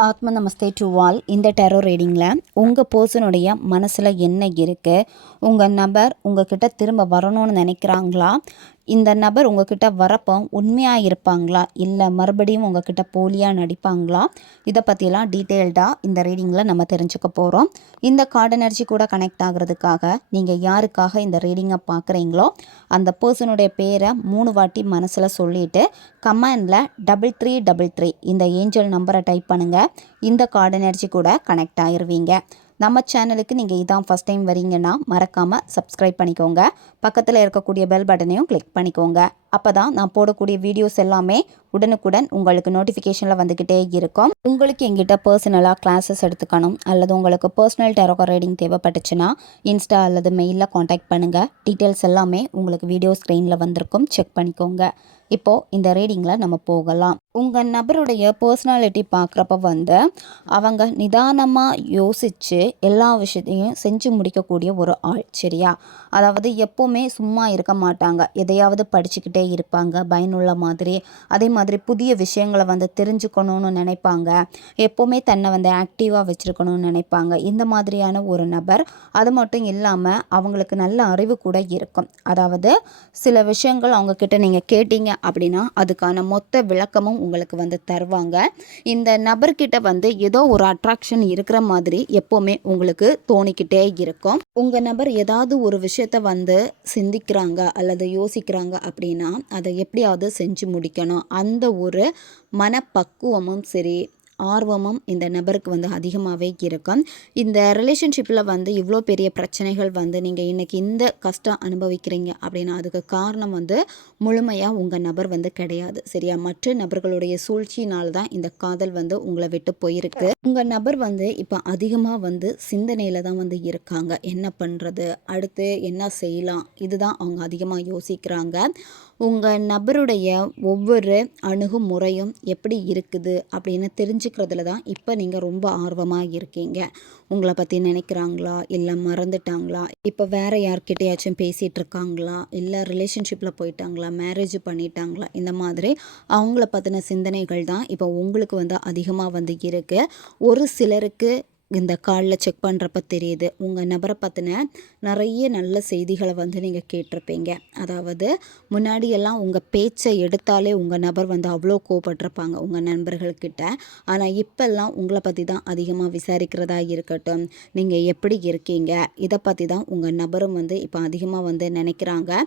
ஆத்ம நமஸ்தே to all. இந்த டெரோ ரீடிங்கில் உங்கள் பர்சனுடைய மனசில் என்ன இருக்குது, உங்கள் நபர் உங்ககிட்ட திரும்ப வரணும்னு நினைக்கிறாங்களா, இந்த நபர் உங்ககிட்ட வரப்போ உண்மையாக இருப்பாங்களா, இல்லை மறுபடியும் உங்ககிட்ட போலியாக நடிப்பாங்களா, இதை பற்றிலாம் டீட்டெயில்டாக இந்த ரீடிங்கில் நம்ம தெரிஞ்சுக்க போகிறோம். இந்த கார்டு எனர்ஜி கூட கனெக்ட் ஆகிறதுக்காக நீங்கள் யாருக்காக இந்த ரீடிங்கை பார்க்குறீங்களோ அந்த பர்சனுடைய பேரை 3 வாட்டி மனசில் சொல்லிவிட்டு கமெண்டில் 3333 இந்த ஏஞ்சல் நம்பரை டைப் பண்ணுங்கள். இந்த கார்டு எனர்ஜி கூட கனெக்ட் ஆகிருவீங்க. நம்ம சேனலுக்கு நீங்கள் இதான் ஃபஸ்ட் டைம் வரீங்கன்னா மறக்காமல் சப்ஸ்கிரைப் பண்ணிக்கோங்க. பக்கத்தில் இருக்கக்கூடிய பெல் பட்டனையும் கிளிக் பண்ணிக்கோங்க. அப்போ தான் நான் போடக்கூடிய வீடியோஸ் எல்லாமே உடனுக்குடன் உங்களுக்கு நோட்டிஃபிகேஷனில் வந்துக்கிட்டே இருக்கும். உங்களுக்கு எங்கிட்ட பர்சனலாக கிளாஸஸ் எடுத்துக்கணும் அல்லது உங்களுக்கு பர்சனல் டெரோ ரீடிங் தேவைப்பட்டுச்சுன்னா இன்ஸ்டா அல்லது மெயிலில் காண்டாக்ட் பண்ணுங்கள். டீட்டெயில்ஸ் எல்லாமே உங்களுக்கு வீடியோ ஸ்க்ரீனில் வந்திருக்கும், செக் பண்ணிக்கோங்க. இப்போது இந்த ரீடிங்கில் நம்ம போகலாம். உங்கள் நபருடைய பர்சனாலிட்டி பார்க்குறப்ப அவங்க நிதானமாக யோசித்து எல்லா விஷயத்தையும் செஞ்சு முடிக்கக்கூடிய ஒரு ஆள், சரியா? அதாவது எப்போவுமே சும்மா இருக்க மாட்டாங்க, எதையாவது படிச்சுக்கிட்டே இருப்பாங்க பயனுள்ள மாதிரி. அதே மாதிரி புதிய விஷயங்களை தெரிஞ்சுக்கணும்னு நினைப்பாங்க. எப்போவுமே தன்னை ஆக்டிவாக வச்சுருக்கணும்னு நினைப்பாங்க. இந்த மாதிரியான ஒரு நபர். அது மட்டும் இல்லாமல் அவங்களுக்கு நல்ல அறிவு கூட இருக்கும். அதாவது சில விஷயங்கள் அவங்கக்கிட்ட நீங்கள் கேட்டீங்க அப்படின்னா அதுக்கான மொத்த விளக்கமும் உங்களுக்கு தருவாங்க. இந்த நபர்கிட்ட ஏதோ ஒரு அட்ராக்ஷன் இருக்கிற மாதிரி எப்போவுமே உங்களுக்கு தோணிக்கிட்டே இருக்கும். உங்கள் நபர் ஏதாவது ஒரு விஷயத்த சிந்திக்கிறாங்க அல்லது யோசிக்கிறாங்க அப்படின்னா அதை எப்படியாவது செஞ்சு முடிக்கணும். அந்த ஒரு மனப்பக்குவமும் சரி, ஆர்வமும் இந்த நபருக்கு அதிகமாகவே இருக்கும். இந்த ரிலேஷன்ஷிப்பில் இவ்வளோ பெரிய பிரச்சனைகள் நீங்கள் இன்றைக்கி இந்த கஷ்டம் அனுபவிக்கிறீங்க அப்படின்னா அதுக்கு காரணம் முழுமையாக உங்கள் நபர் கிடையாது, சரியா? மற்ற நபர்களுடைய சூழ்ச்சியினால் தான் இந்த காதல் உங்களை விட்டு போயிருக்கு. உங்கள் நபர் இப்போ அதிகமாக சிந்தனையில் தான் இருக்காங்க. என்ன பண்ணுறது, அடுத்து என்ன செய்யலாம், இதுதான் அவங்க அதிகமாக யோசிக்கிறாங்க. உங்கள் நபருடைய ஒவ்வொரு அணுகுமுறையும் எப்படி இருக்குது அப்படின்னு தெரிஞ்சுக்கிறதுல தான் இப்போ நீங்கள் ரொம்ப ஆர்வமாக இருக்கீங்க. உங்களை பற்றி நினைக்கிறாங்களா, இல்லை மறந்துட்டாங்களா, இப்போ வேறு யார்கிட்டையாச்சும் பேசிகிட்டு இருக்காங்களா, இல்லை ரிலேஷன்ஷிப்பில் போயிட்டாங்களா, மேரேஜ் பண்ணிட்டாங்களா, இந்த மாதிரி அவங்கள பற்றின சிந்தனைகள் தான் இப்போ உங்களுக்கு அதிகமாக இருக்குது. ஒரு சிலருக்கு இந்த காலில் செக் பண்ணுறப்ப தெரியுது உங்கள் நபரை பற்றின நிறைய நல்ல செய்திகளை நீங்கள் கேட்டிருப்பீங்க. அதாவது முன்னாடியெல்லாம் உங்கள் பேச்சை எடுத்தாலே உங்கள் நபர் அவ்வளோ கோவப்பட்டிருப்பாங்க உங்கள் நண்பர்கள்கிட்ட. ஆனால் இப்போல்லாம் உங்களை பற்றி தான் அதிகமாக விசாரிக்கிறதா இருக்கட்டும், நீங்கள் எப்படி இருக்கீங்க, இதை பற்றி தான் உங்கள் நபரும் இப்போ அதிகமாக நினைக்கிறாங்க.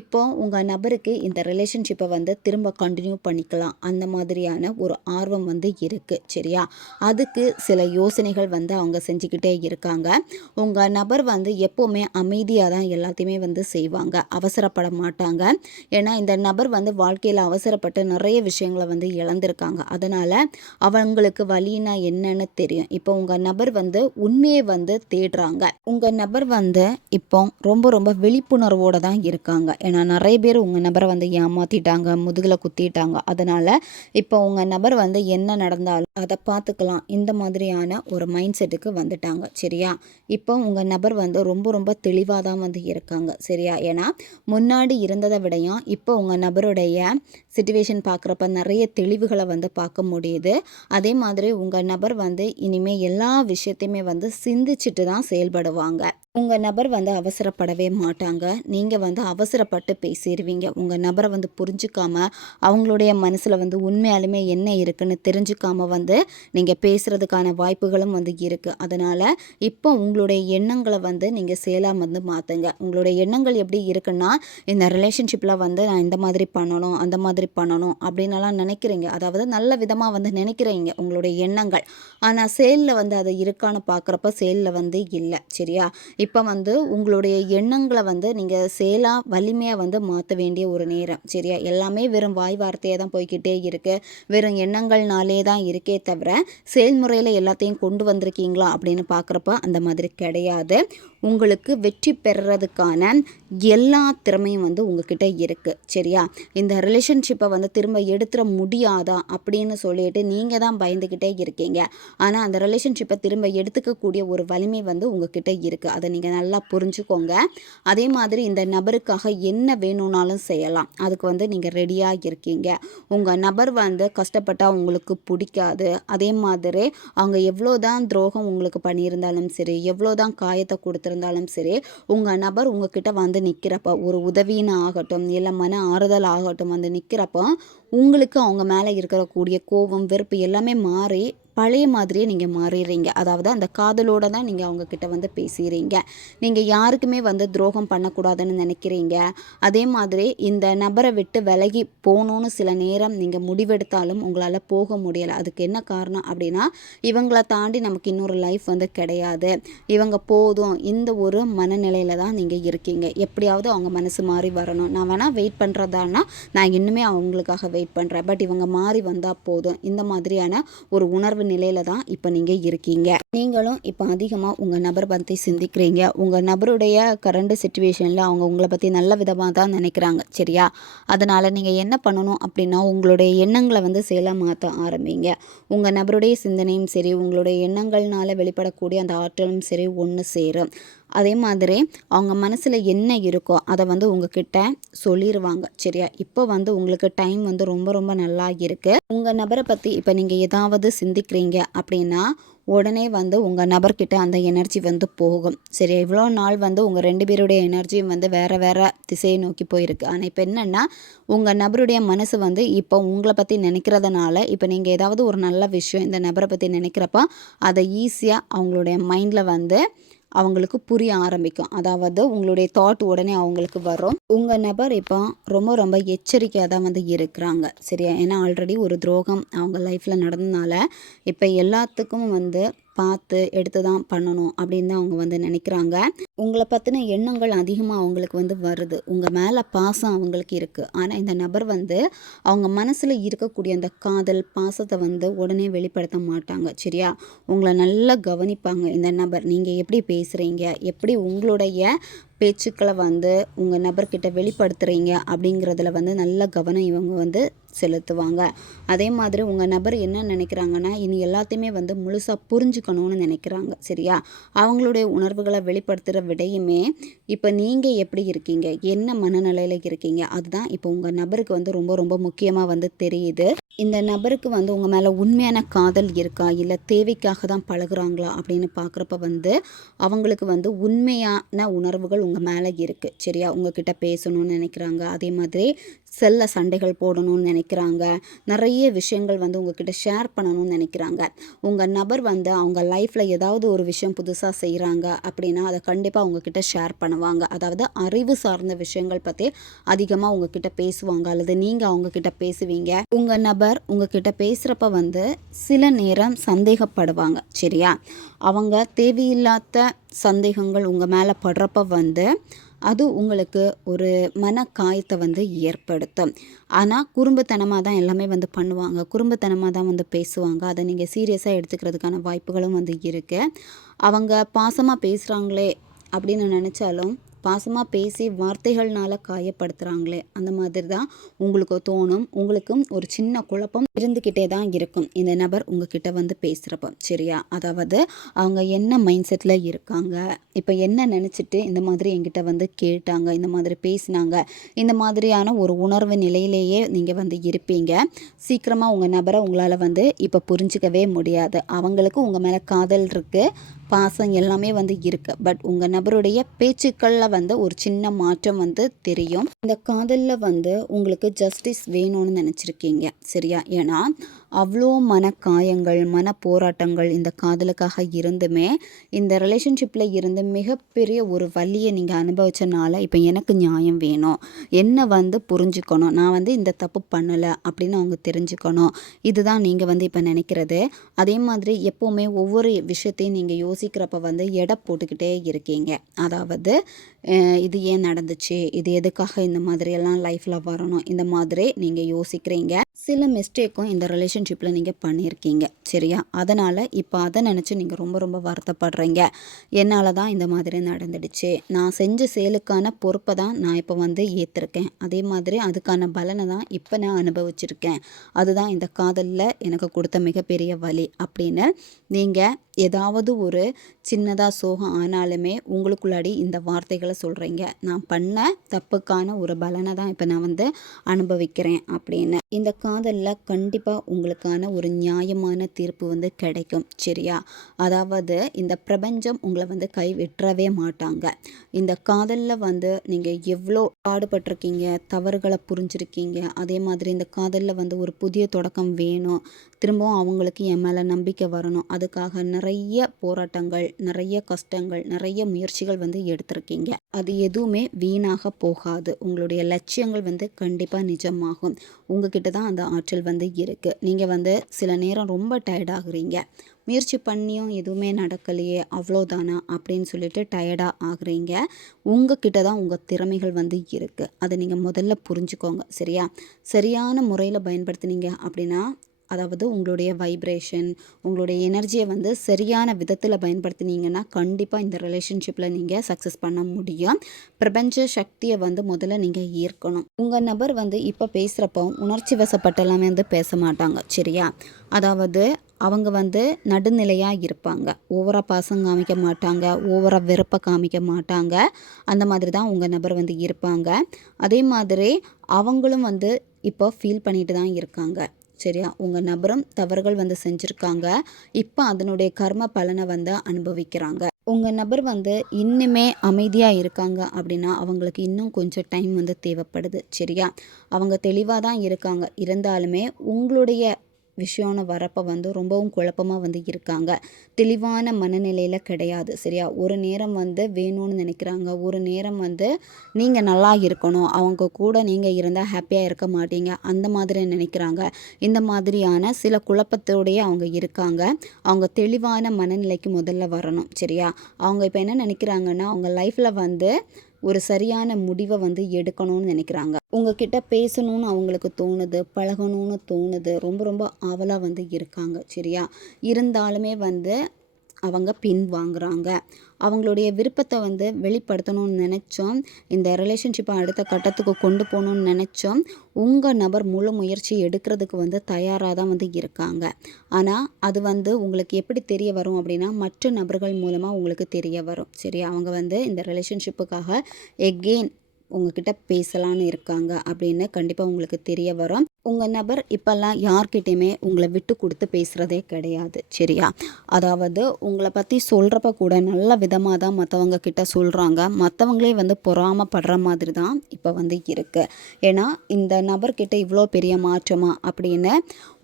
இப்போ உங்கள் நபருக்கு இந்த ரிலேஷன்ஷிப்பை திரும்ப கண்டினியூ பண்ணிக்கலாம் அந்த மாதிரியான ஒரு ஆர்வம் இருக்குது, சரியா? அதுக்கு சில யோசனைகள் அவங்க செஞ்சுக்கிட்டே இருக்காங்க. உங்கள் நபர் எப்போவுமே அமைதியாக தான் எல்லாத்தையுமே செய்வாங்க, அவசரப்பட மாட்டாங்க. ஏன்னா இந்த நபர் வாழ்க்கையில் அவசரப்பட்டு நிறைய விஷயங்களை இழந்திருக்காங்க. அதனால் அவங்களுக்கு வலினா என்னன்னு தெரியும். இப்போ உங்கள் நபர் உண்மையை தேடுறாங்க. உங்கள் நபர் இப்போ ரொம்ப ரொம்ப விழிப்புணர்வோடு தான் இருக்காங்க. ஏன்னா நிறைய பேர் உங்கள் நபரை ஏமாற்றிட்டாங்க, முதுகில் குத்திட்டாங்க. அதனால் இப்போ உங்கள் நபர் என்ன நடந்தாலும் அதை பார்த்துக்கலாம் இந்த மாதிரியான ஒரு மைண்ட் செட்டுக்கு வந்துட்டாங்க, சரியா? இப்போ உங்கள் நபர் ரொம்ப ரொம்ப தெளிவாக தான் இருக்காங்க, சரியா? ஏன்னா முன்னாடி இருந்ததை விடையும் இப்போ உங்கள் நபருடைய சிச்சுவேஷன் பார்க்குறப்ப நிறைய தெளிவுகளை பார்க்க முடியுது. அதே மாதிரி உங்கள் நபர் இனிமேல் எல்லா விஷயத்தையுமே சிந்திச்சுட்டு தான் செயல்படுவாங்க. உங்கள் நபர் அவசரப்படவே மாட்டாங்க. நீங்கள் அவசரப்பட்டு பேசிடுவீங்க. உங்கள் நபரை புரிஞ்சுக்காம அவங்களுடைய மனசில் உண்மையாலுமே என்ன இருக்குன்னு தெரிஞ்சுக்காம நீங்கள் பேசுகிறதுக்கான வாய்ப்புகளும் இருக்குது. அதனால் இப்போ உங்களுடைய எண்ணங்களை நீங்கள் செயலாக மாற்றுங்க. உங்களுடைய எண்ணங்கள் எப்படி இருக்குன்னா, இந்த ரிலேஷன்ஷிப்பில் நான் இந்த மாதிரி பண்ணணும் அந்த மாதிரி பண்ணணும் அப்படின்னலாம் நினைக்கிறீங்க. அதாவது நல்ல விதமாக நினைக்கிறீங்க உங்களுடைய எண்ணங்கள். ஆனால் செயலில் அது இருக்கான்னு பார்க்குறப்ப செயலில் இல்லை, சரியா? இப்போ உங்களுடைய எண்ணங்களை நீங்கள் செயலாக வலிமையாக மாற்ற வேண்டிய ஒரு நேரம், சரியா? எல்லாமே வெறும் வாய் வார்த்தையாக தான் போய்கிட்டே இருக்குது, வெறும் எண்ணங்கள்னாலே தான் இருக்கே தவிர செயல்முறையில் எல்லாத்தையும் கொண்டு வந்திருக்கீங்களா அப்படின்னு பார்க்குறப்ப அந்த மாதிரி கிடையாது. உங்களுக்கு வெற்றி பெறுறதுக்கான எல்லா திறமையும் வந்து உங்ககிட்ட இருக்குது. சரியா? இந்த ரிலேஷன்ஷிப்பை வந்து திரும்ப எடுத்துட முடியாதா அப்படின்னு சொல்லிட்டு நீங்கள் தான் பயந்துக்கிட்டே இருக்கீங்க. ஆனால் அந்த ரிலேஷன்ஷிப்பை திரும்ப எடுத்துக்கக்கூடிய ஒரு வலிமை வந்து உங்ககிட்ட இருக்குது. அதை நீங்கள் நல்லா புரிஞ்சுக்கோங்க. அதே மாதிரி இந்த நபருக்காக என்ன வேணும்னாலும் செய்யலாம். அதுக்கு வந்து நீங்கள் ரெடியாக இருக்கீங்க. உங்கள் நபர் வந்து கஷ்டப்பட்டால் உங்களுக்கு பிடிக்காது. அதே மாதிரி அவங்க எவ்வளோ தான் துரோகம் உங்களுக்கு பண்ணியிருந்தாலும் சரி, எவ்வளோ தான் காயத்தை கொடுத்துருந்தாலும் சரி, உங்கள் நபர் உங்ககிட்ட வந்து நிற்கிறப்ப ஒரு உதவின்னு ஆகட்டும், இல்லை மன ஆறுதல் ஆகட்டும் வந்து நிற்கிறப்போ உங்களுக்கு அவங்க மேலே இருக்கக்கூடிய கோபம், வெறுப்பு எல்லாமே மாறி பழைய மாதிரியே நீங்கள் மாறிடுறீங்க. அதாவது அந்த காதலோடு தான் நீங்கள் அவங்கக்கிட்ட வந்து பேசுகிறீங்க. நீங்கள் யாருக்குமே வந்து துரோகம் பண்ணக்கூடாதுன்னு நினைக்கிறீங்க. அதே மாதிரி இந்த நபரை விட்டு விலகி போகணுன்னு சில நேரம் நீங்கள் முடிவெடுத்தாலும் உங்களால் போக முடியலை. அதுக்கு என்ன காரணம் அப்படின்னா, இவங்கள தாண்டி நமக்கு இன்னொரு லைஃப் வந்து கிடையாது, இவங்க போதும், இந்த ஒரு மனநிலையில் தான் நீங்கள் இருக்கீங்க. எப்படியாவது அவங்க மனசு மாறி வரணும். நான் வேணால் வெயிட் பண்ணுறதானா நான் இன்னுமே அவங்களுக்காக வெயிட் பண்ணுறேன், பட் இவங்க மாறி வந்தால் போதும், இந்த மாதிரியான ஒரு உணர்வு நிலையில தான் இப்போ நீங்கள் இருக்கீங்க. நீங்களும் இப்போ அதிகமாக உங்கள் நபரை பற்றி சிந்திக்கிறீங்க. உங்கள் நபருடைய கரண்ட் சிச்சுவேஷனில் அவங்க உங்களை பற்றி நல்ல விதமாக தான் நினைக்கிறாங்க. சரியா? அதனால் நீங்கள் என்ன பண்ணணும் அப்படின்னா, உங்களுடைய எண்ணங்களை வந்து செயலாக மாற்ற ஆரம்பிங்க. உங்கள் நபருடைய சிந்தனையும் சரி, உங்களுடைய எண்ணங்கள்னால வெளிப்படக்கூடிய அந்த ஆற்றலும் சரி ஒன்று சேரும். அதே மாதிரி அவங்க மனசில் என்ன இருக்கோ அதை வந்து உங்ககிட்ட சொல்லிடுவாங்க. சரியா? இப்போ வந்து உங்களுக்கு டைம் வந்து ரொம்ப ரொம்ப நல்லா இருக்குது. உங்கள் நபரை பற்றி இப்போ நீங்கள் ஏதாவது சிந்திக்கிறீங்க அப்படின்னா உடனே வந்து உங்கள் நபர்கிட்ட அந்த எனர்ஜி வந்து போகும். சரியா? இவ்வளோ நாள் வந்து உங்கள் 2 பேருடைய எனர்ஜியும் வந்து வேறு வேறு திசையை நோக்கி போயிருக்கு. ஆனால் இப்போ என்னென்னா, உங்கள் நபருடைய மனசு வந்து இப்போ உங்களை பற்றி நினைக்கிறதுனால இப்போ நீங்கள் ஏதாவது ஒரு நல்ல விஷயம் இந்த நபரை பற்றி நினைக்கிறப்ப அதை ஈஸியாக அவங்களுடைய மைண்டில் வந்து அவங்களுக்கு புரிய ஆரம்பிக்கும். அதாவது உங்களுடைய தாட் உடனே அவங்களுக்கு வரும். உங்கள் நபர் இப்போ ரொம்ப ரொம்ப எச்சரிக்கையாக தான் வந்து இருக்கிறாங்க. சரியா? ஏன்னா ஆல்ரெடி ஒரு துரோகம் அவங்க லைஃப்பில் நடந்ததுனால இப்போ எல்லாத்துக்கும் வந்து பார்த்து எடுத்து தான் பண்ணணும் அப்படின்னு தான் அவங்க வந்து நினைக்கிறாங்க. உங்களை பற்றின எண்ணங்கள் அதிகமாக அவங்களுக்கு வந்து வருது. உங்கள் மேலே பாசம் அவங்களுக்கு இருக்குது. ஆனால் இந்த நபர் வந்து அவங்க மனசில் இருக்கக்கூடிய அந்த காதல் பாசத்தை வந்து உடனே வெளிப்படுத்த மாட்டாங்க. சரியா? உங்களை நல்லா கவனிப்பாங்க இந்த நபர். நீங்கள் எப்படி பேசுகிறீங்க, எப்படி உங்களுடைய பேச்சுக்களை வந்து உங்கள் நபர்கிட்ட வெளிப்படுத்துகிறீங்க அப்படிங்கிறதுல வந்து நல்ல கவனம் இவங்க வந்து செலுத்துவாங்க. அதே மாதிரி உங்கள் நபர் என்ன நினைக்கிறாங்கன்னா, இனி எல்லாத்தையுமே வந்து முழுசாக புரிஞ்சுக்கணும்னு நினைக்கிறாங்க. சரியா? அவங்களுடைய உணர்வுகளை வெளிப்படுத்துகிற விடையுமே இப்போ நீங்கள் எப்படி இருக்கீங்க, என்ன மனநிலையில் இருக்கீங்க, அதுதான் இப்போ உங்கள் நபருக்கு வந்து ரொம்ப ரொம்ப முக்கியமாக வந்து தெரியுது. இந்த நபருக்கு வந்து உங்கள் மேலே உண்மையான காதல் இருக்கா, இல்லை தேவைக்காக தான் பழகுறாங்களா அப்படின்னு பார்க்குறப்ப வந்து அவங்களுக்கு வந்து உண்மையான உணர்வுகள் உங்கள் மேலே இருக்குது. சரியா? உங்ககிட்ட பேசணும்னு நினைக்கிறாங்க. அதே மாதிரி செல்ல சண்டைகள் போடணும்னு நினைக்கிறாங்க. நிறைய விஷயங்கள் வந்து உங்ககிட்ட ஷேர் பண்ணணும்னு நினைக்கிறாங்க. உங்கள் நபர் வந்து அவங்க லைஃப்பில் ஏதாவது ஒரு விஷயம் புதுசாக செய்கிறாங்க அப்படின்னா அதை கண்டிப்பாக உங்ககிட்ட ஷேர் பண்ணுவாங்க. அதாவது அறிவு சார்ந்த விஷயங்கள் பற்றி அதிகமாக உங்ககிட்ட பேசுவாங்க, அல்லது நீங்கள் அவங்கக்கிட்ட பேசுவீங்க. உங்கள் நபர் உங்ககிட்ட பேசுகிறப்ப வந்து சில நேரம் சந்தேகப்படுவாங்க. சரியா? அவங்க தேவையில்லாத சந்தேகங்கள் உங்கள் மேலே படுறப்ப வந்து அது உங்களுக்கு ஒரு மன காயத்தை வந்து ஏற்படுத்தும். ஆனால் குறும்புத்தனமாக தான் எல்லாமே வந்து பண்ணுவாங்க, குறும்புத்தனமாக தான் வந்து பேசுவாங்க. அதை நீங்கள் சீரியஸாக எடுத்துக்கிறதுக்கான வாய்ப்புகளும் வந்து இருக்குது. அவங்க பாசமாக பேசுகிறாங்களே அப்படின்னு நினச்சாலும் பாசமாக பேசி வார்த்தைகள்னால காயப்படுத்துகிறாங்களே அந்த மாதிரி தான் உங்களுக்கு தோணும். உங்களுக்கும் ஒரு சின்ன குழப்பம் இருந்துக்கிட்டே தான் இருக்கும் இந்த நபர் உங்ககிட்ட வந்து பேசுகிறப்ப. சரியா? அதாவது அவங்க என்ன மைண்ட் செட்டில் இருக்காங்க, இப்போ என்ன நினச்சிட்டு இந்த மாதிரி என்கிட்ட வந்து கேட்டாங்க, இந்த மாதிரி பேசினாங்க, இந்த மாதிரியான ஒரு உணர்வு நிலையிலேயே நீங்கள் வந்து இருப்பீங்க. சீக்கிரமாக உங்கள் நபரை உங்களால் வந்து இப்போ புரிஞ்சிக்கவே முடியாது. அவங்களுக்கு உங்கள் மேலே காதல் இருக்குது, பாசம் எல்லாமே வந்து இருக்குது. பட் உங்கள் நபருடைய பேச்சுக்களில் வந்து ஒரு சின்ன மாற்றம் வந்து தெரியும். இந்த காதலில் வந்து உங்களுக்கு ஜஸ்டிஸ் வேணும்னு நினச்சிருக்கீங்க. சரியா? ஏன்னா அவ்வளோ மனக்காயங்கள், மன போராட்டங்கள் இந்த காதலுக்காக இருந்துமே இந்த ரிலேஷன்ஷிப்பில் இருந்து மிகப்பெரிய ஒரு வலியை நீங்கள் அனுபவிச்சனால இப்போ எனக்கு நியாயம் வேணும், என்னை வந்து புரிஞ்சுக்கணும், நான் வந்து இந்த தப்பு பண்ணலை அப்படின்னு அவங்க தெரிஞ்சுக்கணும், இதுதான் நீங்கள் வந்து இப்போ நினைக்கிறது. அதே மாதிரி எப்போவுமே ஒவ்வொரு விஷயத்தையும் நீங்கள் யோசிக்கிறப்ப வந்து எடை போட்டுக்கிட்டே இருக்கீங்க. அதாவது இது ஏன் நடந்துச்சு, இது எதுக்காக இந்த மாதிரியெல்லாம் லைஃப்பில் வரணும், இந்த மாதிரி நீங்கள் யோசிக்கிறீங்க. சில மிஸ்டேக்கும் இந்த ரிலேஷன்ஷிப்பில் நீங்கள் பண்ணியிருக்கீங்க சரியா. அதனால் இப்போ அதை நினச்சி நீங்கள் ரொம்ப ரொம்ப வருத்தப்படுறீங்க. என்னால் தான் இந்த மாதிரி நடந்துடுச்சு, நான் செஞ்ச செயலுக்கான பொறுப்பை தான் நான் இப்போ வந்து ஏற்றிருக்கேன், அதே மாதிரி அதுக்கான பலனை தான் இப்போ நான் அனுபவிச்சிருக்கேன், அதுதான் இந்த காதலில் எனக்கு கொடுத்த மிகப்பெரிய வலி அப்படின்னு நீங்கள் ஏதாவது ஒரு சின்னதாக சோகம் ஆனாலுமே உங்களுக்குள்ளாடி இந்த வார்த்தைகளை சொல்கிறீங்க. நான் பண்ண தப்புக்கான ஒரு பலனை தான் இப்போ நான் வந்து அனுபவிக்கிறேன் அப்படின்னு. இந்த காதலில் கண்டிப்பாக உங்களுக்கான ஒரு நியாயமான தீர்ப்பு வந்து கிடைக்கும் சரியா. அதாவது இந்த பிரபஞ்சம் உங்களை வந்து கை விட்டுறவே மாட்டாங்க. இந்த காதலில் வந்து நீங்கள் எவ்வளோ பாடுபட்டிருக்கீங்க, தவறுகளை புரிஞ்சிருக்கீங்க, அதே மாதிரி இந்த காதலில் வந்து ஒரு புதிய தொடக்கம் வேணும், திரும்பவும் அவங்களுக்கு என் மேலே நம்பிக்கை வரணும், அதுக்காக நிறைய போராட்டங்கள், நிறைய கஷ்டங்கள், நிறைய முயற்சிகள் வந்து எடுத்திருக்கீங்க. அது எதுவுமே வீணாக போகாது. உங்களுடைய லட்சியங்கள் வந்து கண்டிப்பாக நிஜமாகும். உங்ககிட்ட தான் அந்த ஆற்றல் வந்து இருக்குது. நீங்கள் வந்து சில நேரம் ரொம்ப டயர்டாகிறீங்க, முயற்சி பண்ணியும் எதுவுமே நடக்கலையே அவ்வளோதானா அப்படின்னு சொல்லிட்டு டயர்டாக ஆகுறீங்க. உங்ககிட்ட தான் உங்கள் திறமைகள் வந்து இருக்குது. அதை நீங்கள் முதல்ல புரிஞ்சுக்கோங்க சரியா. சரியான முறையில் பயன்படுத்தினீங்க அப்படின்னா, அதாவது உங்களுடைய வைப்ரேஷன், உங்களுடைய எனர்ஜியை வந்து சரியான விதத்தில் பயன்படுத்தினீங்கன்னா கண்டிப்பாக இந்த ரிலேஷன்ஷிப்பில் நீங்கள் சக்ஸஸ் பண்ண முடியும். பிரபஞ்ச சக்தியை வந்து முதல்ல நீங்கள் ஈர்க்கணும். உங்கள் நபர் வந்து இப்போ பேசுகிறப்போ உணர்ச்சி வசப்பட்டெல்லாமே வந்து பேச மாட்டாங்க சரியா. அதாவது அவங்க வந்து நடுநிலையாக இருப்பாங்க. ஓவராக பாசம் காமிக்க மாட்டாங்க, ஓவராக வெறுப்பை காமிக்க மாட்டாங்க. அந்த மாதிரி தான் உங்கள் நபர் வந்து இருப்பாங்க. அதே மாதிரி அவங்களும் வந்து இப்போ ஃபீல் பண்ணிட்டு தான் இருக்காங்க சரியா. உங்கள் நபரும் தவறுகள் வந்து செஞ்சுருக்காங்க, இப்போ அதனுடைய கர்ம பலனை வந்து அனுபவிக்கிறாங்க. உங்கள் நபர் வந்து இன்னுமே அமைதியாக இருக்காங்க அப்படின்னா அவங்களுக்கு இன்னும் கொஞ்சம் டைம் வந்து தேவைப்படுது சரியா. அவங்க தெளிவாக தான் இருக்காங்க, இருந்தாலுமே உங்களுடைய விஷயம்னு வரப்போ வந்து ரொம்பவும் குழப்பமாக வந்து இருக்காங்க. தெளிவான மனநிலையில் கிடையாது சரியா. ஒரு நேரம் வந்து வேணும்னு நினைக்கிறாங்க, ஒரு நேரம் வந்து நீங்கள் நல்லா இருக்கணும், அவங்க கூட நீங்கள் இருந்தால் ஹாப்பியாக இருக்க மாட்டீங்க அந்த மாதிரி நினைக்கிறாங்க. இந்த மாதிரியான சில குழப்பத்தோடையே அவங்க இருக்காங்க. அவங்க தெளிவான மனநிலைக்கு முதல்ல வரணும் சரியா. அவங்க இப்போ என்ன நினைக்கிறாங்கன்னா, அவங்க லைஃப்பில் வந்து ஒரு சரியான முடிவை வந்து எடுக்கணும்னு நினைக்கிறாங்க. உங்ககிட்ட பேசணும்னு அவங்களுக்கு தோணுது, பழகணும்னு தோணுது, ரொம்ப ரொம்ப ஆவலாக வந்து இருக்காங்க சரியா. இருந்தாலுமே வந்து அவங்க பின் வாங்குறாங்க. அவங்களுடைய விருப்பத்தை வந்து வெளிப்படுத்தணும்னு நினச்சோம், இந்த ரிலேஷன்ஷிப்பை அடுத்த கட்டத்துக்கு கொண்டு போகணுன்னு நினச்சோம். உங்கள் நபர் முழு முயற்சி எடுக்கிறதுக்கு வந்து தயாராக தான் வந்து இருக்காங்க. ஆனால் அது வந்து உங்களுக்கு எப்படி தெரிய வரும் அப்படின்னா, மற்ற நபர்கள் மூலமாக உங்களுக்கு தெரிய வரும் சரியா. அவங்க வந்து இந்த ரிலேஷன்ஷிப்புக்காக எகெயின் உங்ககிட்ட பேசலான்னு இருக்காங்க அப்படின்னு கண்டிப்பாக உங்களுக்கு தெரிய வரும். உங்கள் நபர் இப்போல்லாம் யார்கிட்டையுமே உங்களை விட்டு கொடுத்து பேசுகிறதே கிடையாது சரியா. அதாவது உங்களை பற்றி சொல்கிறப்ப கூட நல்ல விதமாக தான் மற்றவங்க கிட்ட சொல்கிறாங்க, மற்றவங்களே வந்து பொறாமப்படுற மாதிரி தான் இப்போ வந்து இருக்குது. ஏன்னா இந்த நபர்கிட்ட இவ்வளோ பெரிய மாற்றமா அப்படின்னு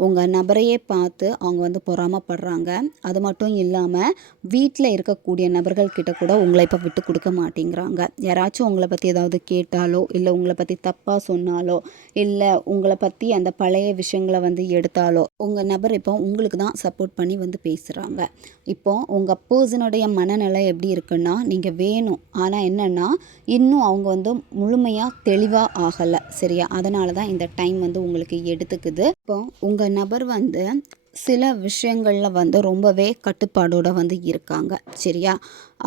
உங்கள் நபரையே பார்த்து அவங்க வந்து பொறாமப்படுறாங்க. அது மட்டும் இல்லாமல் வீட்டில் இருக்கக்கூடிய நபர்கள் கிட்ட கூட உங்களை இப்போ விட்டு கொடுக்க மாட்டேங்கிறாங்க. யாராச்சும் உங்களை பற்றி ஏதாவது கேட்டாலோ, இல்லை உங்களை பற்றி தப்பாக சொன்னாலோ, இல்லை உங்களை பற்றி அந்த பழைய விஷயங்களை வந்து எடுத்தாலோ, உங்கள் நபர் இப்போ உங்களுக்கு தான் சப்போர்ட் பண்ணி வந்து பேசுகிறாங்க. இப்போ உங்கள் பர்சனுடைய மனநிலை எப்படி இருக்குன்னா, நீங்கள் வேணும், ஆனால் என்னென்னா இன்னும் அவங்க வந்து முழுமையாக தெளிவாக ஆகலை சரியா. அதனால தான் இந்த டைம் வந்து உங்களுக்கு எடுத்துக்குது. இப்போ உங்கள் நபர் வந்து சில விஷயங்களில் வந்து ரொம்பவே கட்டுப்பாடோடு வந்து இருக்காங்க சரியா.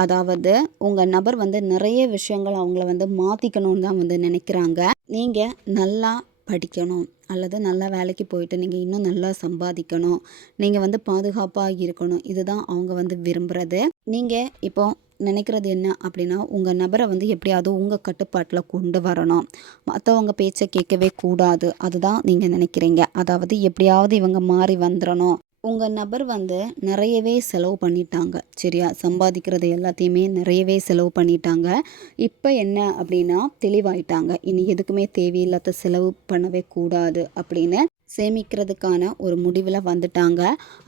அதாவது உங்கள் நபர் வந்து நிறைய விஷயங்கள் அவங்கள வந்து மாற்றிக்கணும்னு தான் வந்து நினைக்கிறாங்க. நீங்கள் நல்லா படிக்கணும், அல்லது நல்லா வேலைக்கு போயிட்டு நீங்கள் இன்னும் நல்லா சம்பாதிக்கணும், நீங்கள் வந்து பாதுகாப்பாக இருக்கணும், இதுதான் அவங்க வந்து விரும்புகிறது. நீங்கள் இப்போ நினைக்கிறது என்ன அப்படின்னா, உங்கள் நபரை வந்து எப்படியாவது உங்கள் கட்டுப்பாட்டில் கொண்டு வரணும், மற்றவங்க பேச்சை கேட்கவே கூடாது, அதுதான் நீங்கள் நினைக்கிறீங்க. அதாவது எப்படியாவது இவங்க மாறி வந்துடணும். உங்கள் நபர் வந்து நிறையவே செலவு பண்ணிட்டாங்க சரியா. சம்பாதிக்கிறது எல்லாத்தையுமே நிறையவே செலவு பண்ணிட்டாங்க. இப்போ என்ன அப்படின்னா தெளிவாயிட்டாங்க, இனி எதுக்குமே தேவையில்லாத செலவு பண்ணவே கூடாது அப்படின்னு சேமிக்கிறதுக்கான ஒரு முடிவில் வந்துட்டாங்க.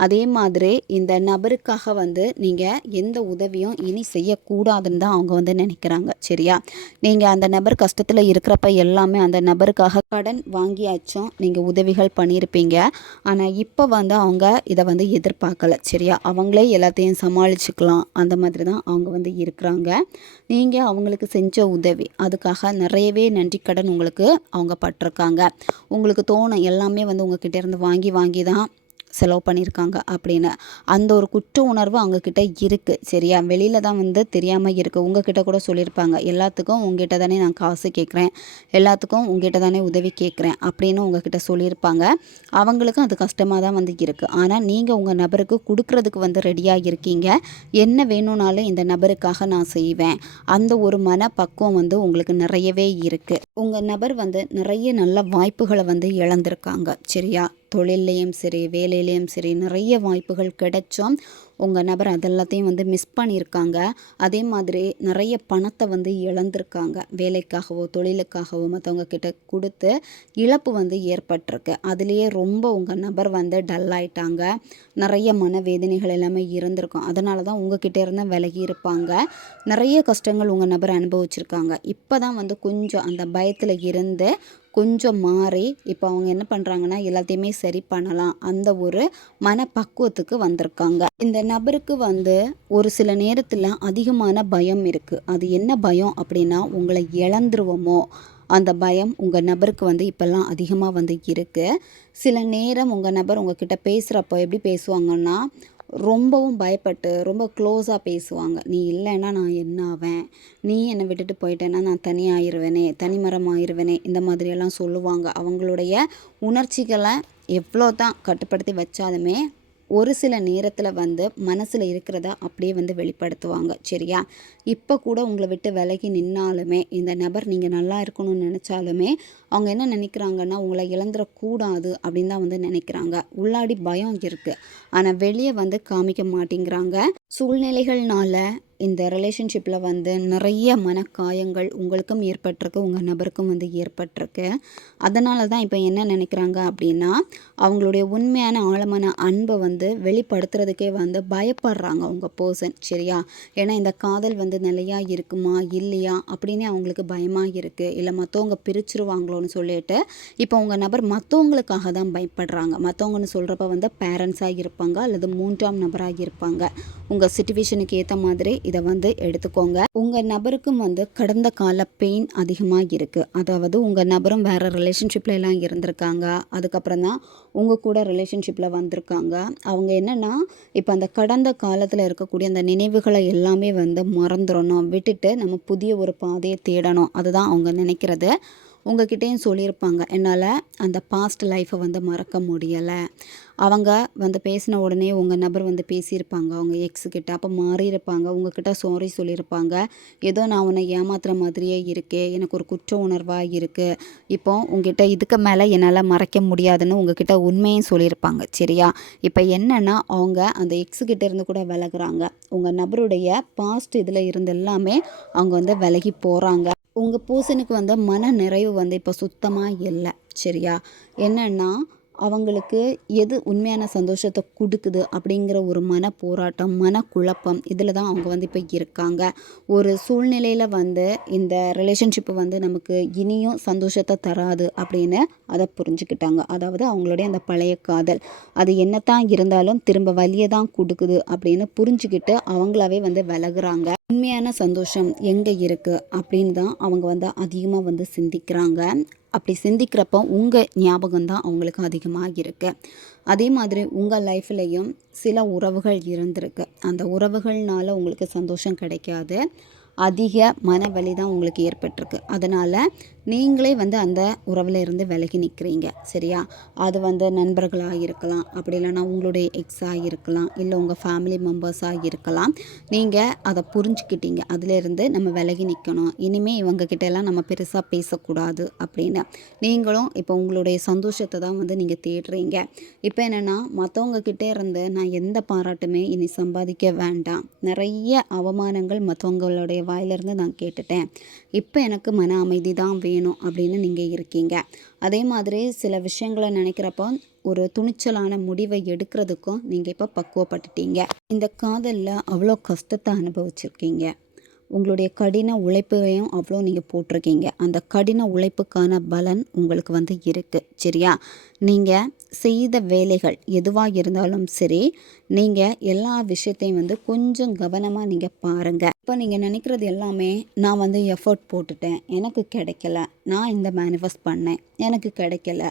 அதே மாதிரி இந்த நபருக்காக வந்து நீங்கள் எந்த உதவியும் இனி செய்யக்கூடாதுன்னு தான் அவங்க வந்து நினைக்கிறாங்க. சரியா? நீங்கள் அந்த நபர் கஷ்டத்தில் இருக்கிறப்ப எல்லாமே அந்த நபருக்காக கடன் வாங்கியாச்சும் நீங்கள் உதவிகள் பண்ணியிருப்பீங்க. ஆனால் இப்போ வந்து அவங்க இதை வந்து எதிர்பார்க்கல. சரியா? அவங்களே எல்லாத்தையும் சமாளிச்சுக்கலாம் அந்த மாதிரி தான் அவங்க வந்து இருக்கிறாங்க. நீங்கள் அவங்களுக்கு செஞ்ச உதவி அதுக்காக நிறையவே நன்றி கடன் உங்களுக்கு அவங்க பட்டிருக்காங்க. உங்களுக்கு தோணும் எல்லாமே வந்து உங்ககிட்ட இருந்து வாங்கி வாங்கி தான் செலவு பண்ணியிருக்காங்க அப்படின்னு. அந்த ஒரு குற்ற உணர்வு அவங்கக்கிட்ட இருக்குது. சரியா? வெளியில் தான் வந்து தெரியாமல் இருக்குது. உங்ககிட்ட கூட சொல்லியிருப்பாங்க, எல்லாத்துக்கும் உங்ககிட்ட தானே நான் காசு கேட்குறேன், எல்லாத்துக்கும் உங்ககிட்ட தானே உதவி கேட்குறேன் அப்படின்னு உங்ககிட்ட சொல்லியிருப்பாங்க. அவங்களுக்கும் அது கஷ்டமாக தான் வந்து இருக்குது. ஆனால் நீங்கள் உங்கள் நபருக்கு கொடுக்குறதுக்கு வந்து ரெடியாக இருக்கீங்க. என்ன வேணும்னாலும் இந்த நபருக்காக நான் செய்வேன். அந்த ஒரு மனப்பக்குவம் வந்து உங்களுக்கு நிறையவே இருக்குது. உங்கள் நபர் வந்து நிறைய நல்ல வாய்ப்புகளை வந்து இழந்திருக்காங்க. சரியா? தொழில்லையும் சரி, வேலையிலையும் சரி நிறைய வாய்ப்புகள் கிடைச்சோம். உங்கள் நபர் அதெல்லாத்தையும் வந்து மிஸ் பண்ணியிருக்காங்க. அதே மாதிரி நிறைய பணத்தை வந்து இழந்திருக்காங்க. வேலைக்காகவோ தொழிலுக்காகவோ மற்றவங்க கிட்ட கொடுத்து இழப்பு வந்து ஏற்பட்டிருக்கு. அதுலேயே ரொம்ப உங்கள் நபர் வந்து டல் ஆயிட்டாங்க. நிறைய மனவேதனைகள் எல்லாமே இருந்திருக்கும். அதனால தான் உங்ககிட்ட இருந்து விலகி இருப்பாங்க. நிறைய கஷ்டங்கள் உங்கள் நபர் அனுபவிச்சிருக்காங்க. இப்போ தான் வந்து கொஞ்சம் அந்த பயத்தில் இருந்து கொஞ்சம் மாறி இப்போ அவங்க என்ன பண்ணுறாங்கன்னா எல்லாத்தையுமே சரி பண்ணலாம் அந்த ஒரு மனப்பக்குவத்துக்கு வந்திருக்காங்க. இந்த நபருக்கு வந்து ஒரு சில நேரத்தில் அதிகமான பயம் இருக்குது. அது என்ன பயம் அப்படின்னா, உங்களை இழந்துருவோமோ அந்த பயம் உங்கள் நபருக்கு வந்து இப்போல்லாம் அதிகமாக வந்து இருக்குது. சில நேரம் உங்கள் நபர் உங்ககிட்ட பேசுகிறப்போ எப்படி பேசுவாங்கன்னா, ரொம்பவும் பயப்பட்டு ரொம்ப க்ளோஸாக பேசுவாங்க. நீ இல்லைன்னா நான் என்ன ஆவேன், நீ என்னை விட்டுட்டு போயிட்டேன்னா நான் தனியாயிருவேனே, தனிமரம் ஆயிருவேனே, இந்த மாதிரியெல்லாம் சொல்லுவாங்க. அவங்களுடைய உணர்ச்சிகளை எவ்வளோ தான் கட்டுப்படுத்தி வச்சாலுமே ஒரு சில நேரத்தில் வந்து மனசில் இருக்கிறத அப்படியே வந்து வெளிப்படுத்துவாங்க. சரியா? இப்போ கூட உங்களை விட்டு விலகி நின்னாலுமே இந்த நபர் நீங்கள் நல்லா இருக்கணும்னு நினச்சாலுமே அவங்க என்ன நினைக்கிறாங்கன்னா, உங்களை இழந்துடக்கூடாது அப்படின்னு தான் வந்து நினைக்கிறாங்க. உள்ளாடி பயம் இருக்குது, ஆனால் வெளியே வந்து காமிக்க மாட்டேங்கிறாங்க. சூழ்நிலைகள்னால இந்த ரிலேஷன்ஷிப்பில் வந்து நிறைய மனக்காயங்கள் உங்களுக்கும் ஏற்பட்டிருக்கு, உங்கள் நபருக்கும் வந்து ஏற்பட்டிருக்கு. அதனால தான் இப்போ என்ன நினைக்கிறாங்க அப்படின்னா, அவங்களுடைய உண்மையான ஆழமான அன்பை வந்து வெளிப்படுத்துறதுக்கே வந்து பயப்படுறாங்க உங்கள் பர்சன். சரியா? ஏன்னா இந்த காதல் வந்து நிலையாக இருக்குமா இல்லையா அப்படின்னு அவங்களுக்கு பயமாக இருக்குது. இல்லை மற்றவங்க பிரிச்சிருவாங்களோன்னு சொல்லிட்டு இப்போ உங்கள் நபர் மற்றவங்களுக்காக தான் பயப்படுறாங்க. மற்றவங்கன்னு சொல்கிறப்ப வந்து பேரண்ட்ஸாக இருப்பாங்க அல்லது மூன்றாம் நபராக இருப்பாங்க. உங்கள் சிச்சுவேஷனுக்கு ஏற்ற மாதிரி இதை வந்து எடுத்துக்கோங்க. உங்கள் நபருக்கும் வந்து கடந்த கால பெயின் அதிகமாக இருக்குது. அதாவது உங்கள் நபரும் வேறு ரிலேஷன்ஷிப்பில் எல்லாம் இருந்திருக்காங்க. அதுக்கப்புறம் தான் உங்கள் கூட ரிலேஷன்ஷிப்பில் வந்திருக்காங்க. அவங்க என்னென்னா இப்போ அந்த கடந்த காலத்தில் இருக்கக்கூடிய அந்த நினைவுகளை எல்லாமே வந்து மறந்துடணும், விட்டுட்டு நம்ம புதிய ஒரு பாதையை தேடணும். அதுதான் அவங்க நினைக்கிறது. உங்ககிட்டேயும் சொல்லியிருப்பாங்க, என்னால் அந்த பாஸ்ட் லைஃப்பை வந்து மறக்க முடியலை. அவங்க வந்து பேசின உடனே உங்கள் நபர் வந்து பேசியிருப்பாங்க அவங்க எக்ஸுக்கிட்ட. அப்போ மாறியிருப்பாங்க, உங்ககிட்ட சாரி சொல்லியிருப்பாங்க. ஏதோ நான் உன்னை ஏமாத்துற மாதிரியே இருக்கே, எனக்கு ஒரு குற்ற உணர்வாக இருக்குது, இப்போ உங்ககிட்ட இதுக்கு மேலே என்னால் மறைக்க முடியாதுன்னு உங்ககிட்ட உண்மையும் சொல்லியிருப்பாங்க. சரியா? இப்போ என்னென்னா அவங்க அந்த எக்ஸுக்கிட்ட இருந்து கூட விலகுறாங்க. உங்கள் நபருடைய பாஸ்ட் இதில் இருந்து எல்லாமே அவங்க வந்து விலகி போகிறாங்க. உங்கள் பர்சனுக்கு வந்து மன நிறைவு வந்து இப்போ சுத்தமாக இல்லை. சரியா? என்னென்னா அவங்களுக்கு எது உண்மையான சந்தோஷத்தை கொடுக்குது அப்படிங்கிற ஒரு மன போராட்டம், மனக்குழப்பம் இதில் தான் அவங்க வந்து இப்போ இருக்காங்க. ஒரு சூழ்நிலையில் வந்து இந்த ரிலேஷன்ஷிப்பு வந்து நமக்கு இனியும் சந்தோஷத்தை தராது அப்படின்னு அதை புரிஞ்சுக்கிட்டாங்க. அதாவது அவங்களுடைய அந்த பழைய காதல் அது என்னத்தான் இருந்தாலும் திரும்ப வலியை தான் கொடுக்குது அப்படின்னு புரிஞ்சுக்கிட்டு அவங்களாவே வந்து விலகுறாங்க. உண்மையான சந்தோஷம் எங்கே இருக்குது அப்படின்னு தான் அவங்க வந்து அதிகமாக வந்து சிந்திக்கிறாங்க. அப்படி சிந்திக்கிறப்போ உங்கள் ஞாபகம் தான் அவங்களுக்கு அதிகமாக இருக்குது. அதே மாதிரி உங்கள் லைஃப்லேயும் சில உறவுகள் இருந்திருக்கு. அந்த உறவுகள்னால உங்களுக்கு சந்தோஷம் கிடைக்காது, அதிக மனவலி தான் உங்களுக்கு ஏற்பட்டிருக்கு. அதனால் நீங்களே வந்து அந்த உறவில் இருந்து விலகி நிற்கிறீங்க. சரியா? அது வந்து நண்பர்களாக இருக்கலாம், அப்படி இல்லைனா உங்களுடைய எக்ஸாக இருக்கலாம், இல்லை உங்கள் ஃபேமிலி மெம்பர்ஸாக இருக்கலாம். நீங்கள் அதை புரிஞ்சுக்கிட்டீங்க, அதிலேருந்து நம்ம விலகி நிற்கணும், இனிமேல் இவங்கக்கிட்ட எல்லாம் நம்ம பெருசாக பேசக்கூடாது அப்படின்னு. நீங்களும் இப்போ உங்களுடைய சந்தோஷத்தை தான் வந்து நீங்கள் தேடுறீங்க. இப்போ என்னென்னா மற்றவங்கக்கிட்டே இருந்து நான் எந்த பாராட்டுமே இனி சம்பாதிக்க வேண்டாம், நிறைய அவமானங்கள் மற்றவங்களுடைய வாயிலிருந்து நான் கேட்டுட்டேன், இப்போ எனக்கு மன அமைதி தான் வேணும் வேணும் அப்படின்னு நீங்கள் இருக்கீங்க. அதே மாதிரி சில விஷயங்களை நினைக்கிறப்போ ஒரு துணிச்சலான முடிவை எடுக்கிறதுக்கும் நீங்கள் இப்போ பக்குவப்பட்டுட்டீங்க. இந்த காதலில் அவ்வளோ கஷ்டத்தை அனுபவிச்சிருக்கீங்க. உங்களுடைய கடின உழைப்பையும் அவ்வளோ நீங்கள் போட்டிருக்கீங்க. அந்த கடின உழைப்புக்கான பலன் உங்களுக்கு வந்து இருக்குது. சரியா? நீங்கள் செய்த வேலைகள் எதுவாக இருந்தாலும் சரி, நீங்கள் எல்லா விஷயத்தையும் வந்து கொஞ்சம் கவனமாக நீங்கள் பாருங்கள். இப்போ நீங்கள் நினைக்கிறது எல்லாமே, நான் வந்து எஃபர்ட் போட்டுட்டேன், எனக்கு கிடைக்கல, நான் இந்த மேனிஃபெஸ்ட் பண்ணேன், எனக்கு கிடைக்கல,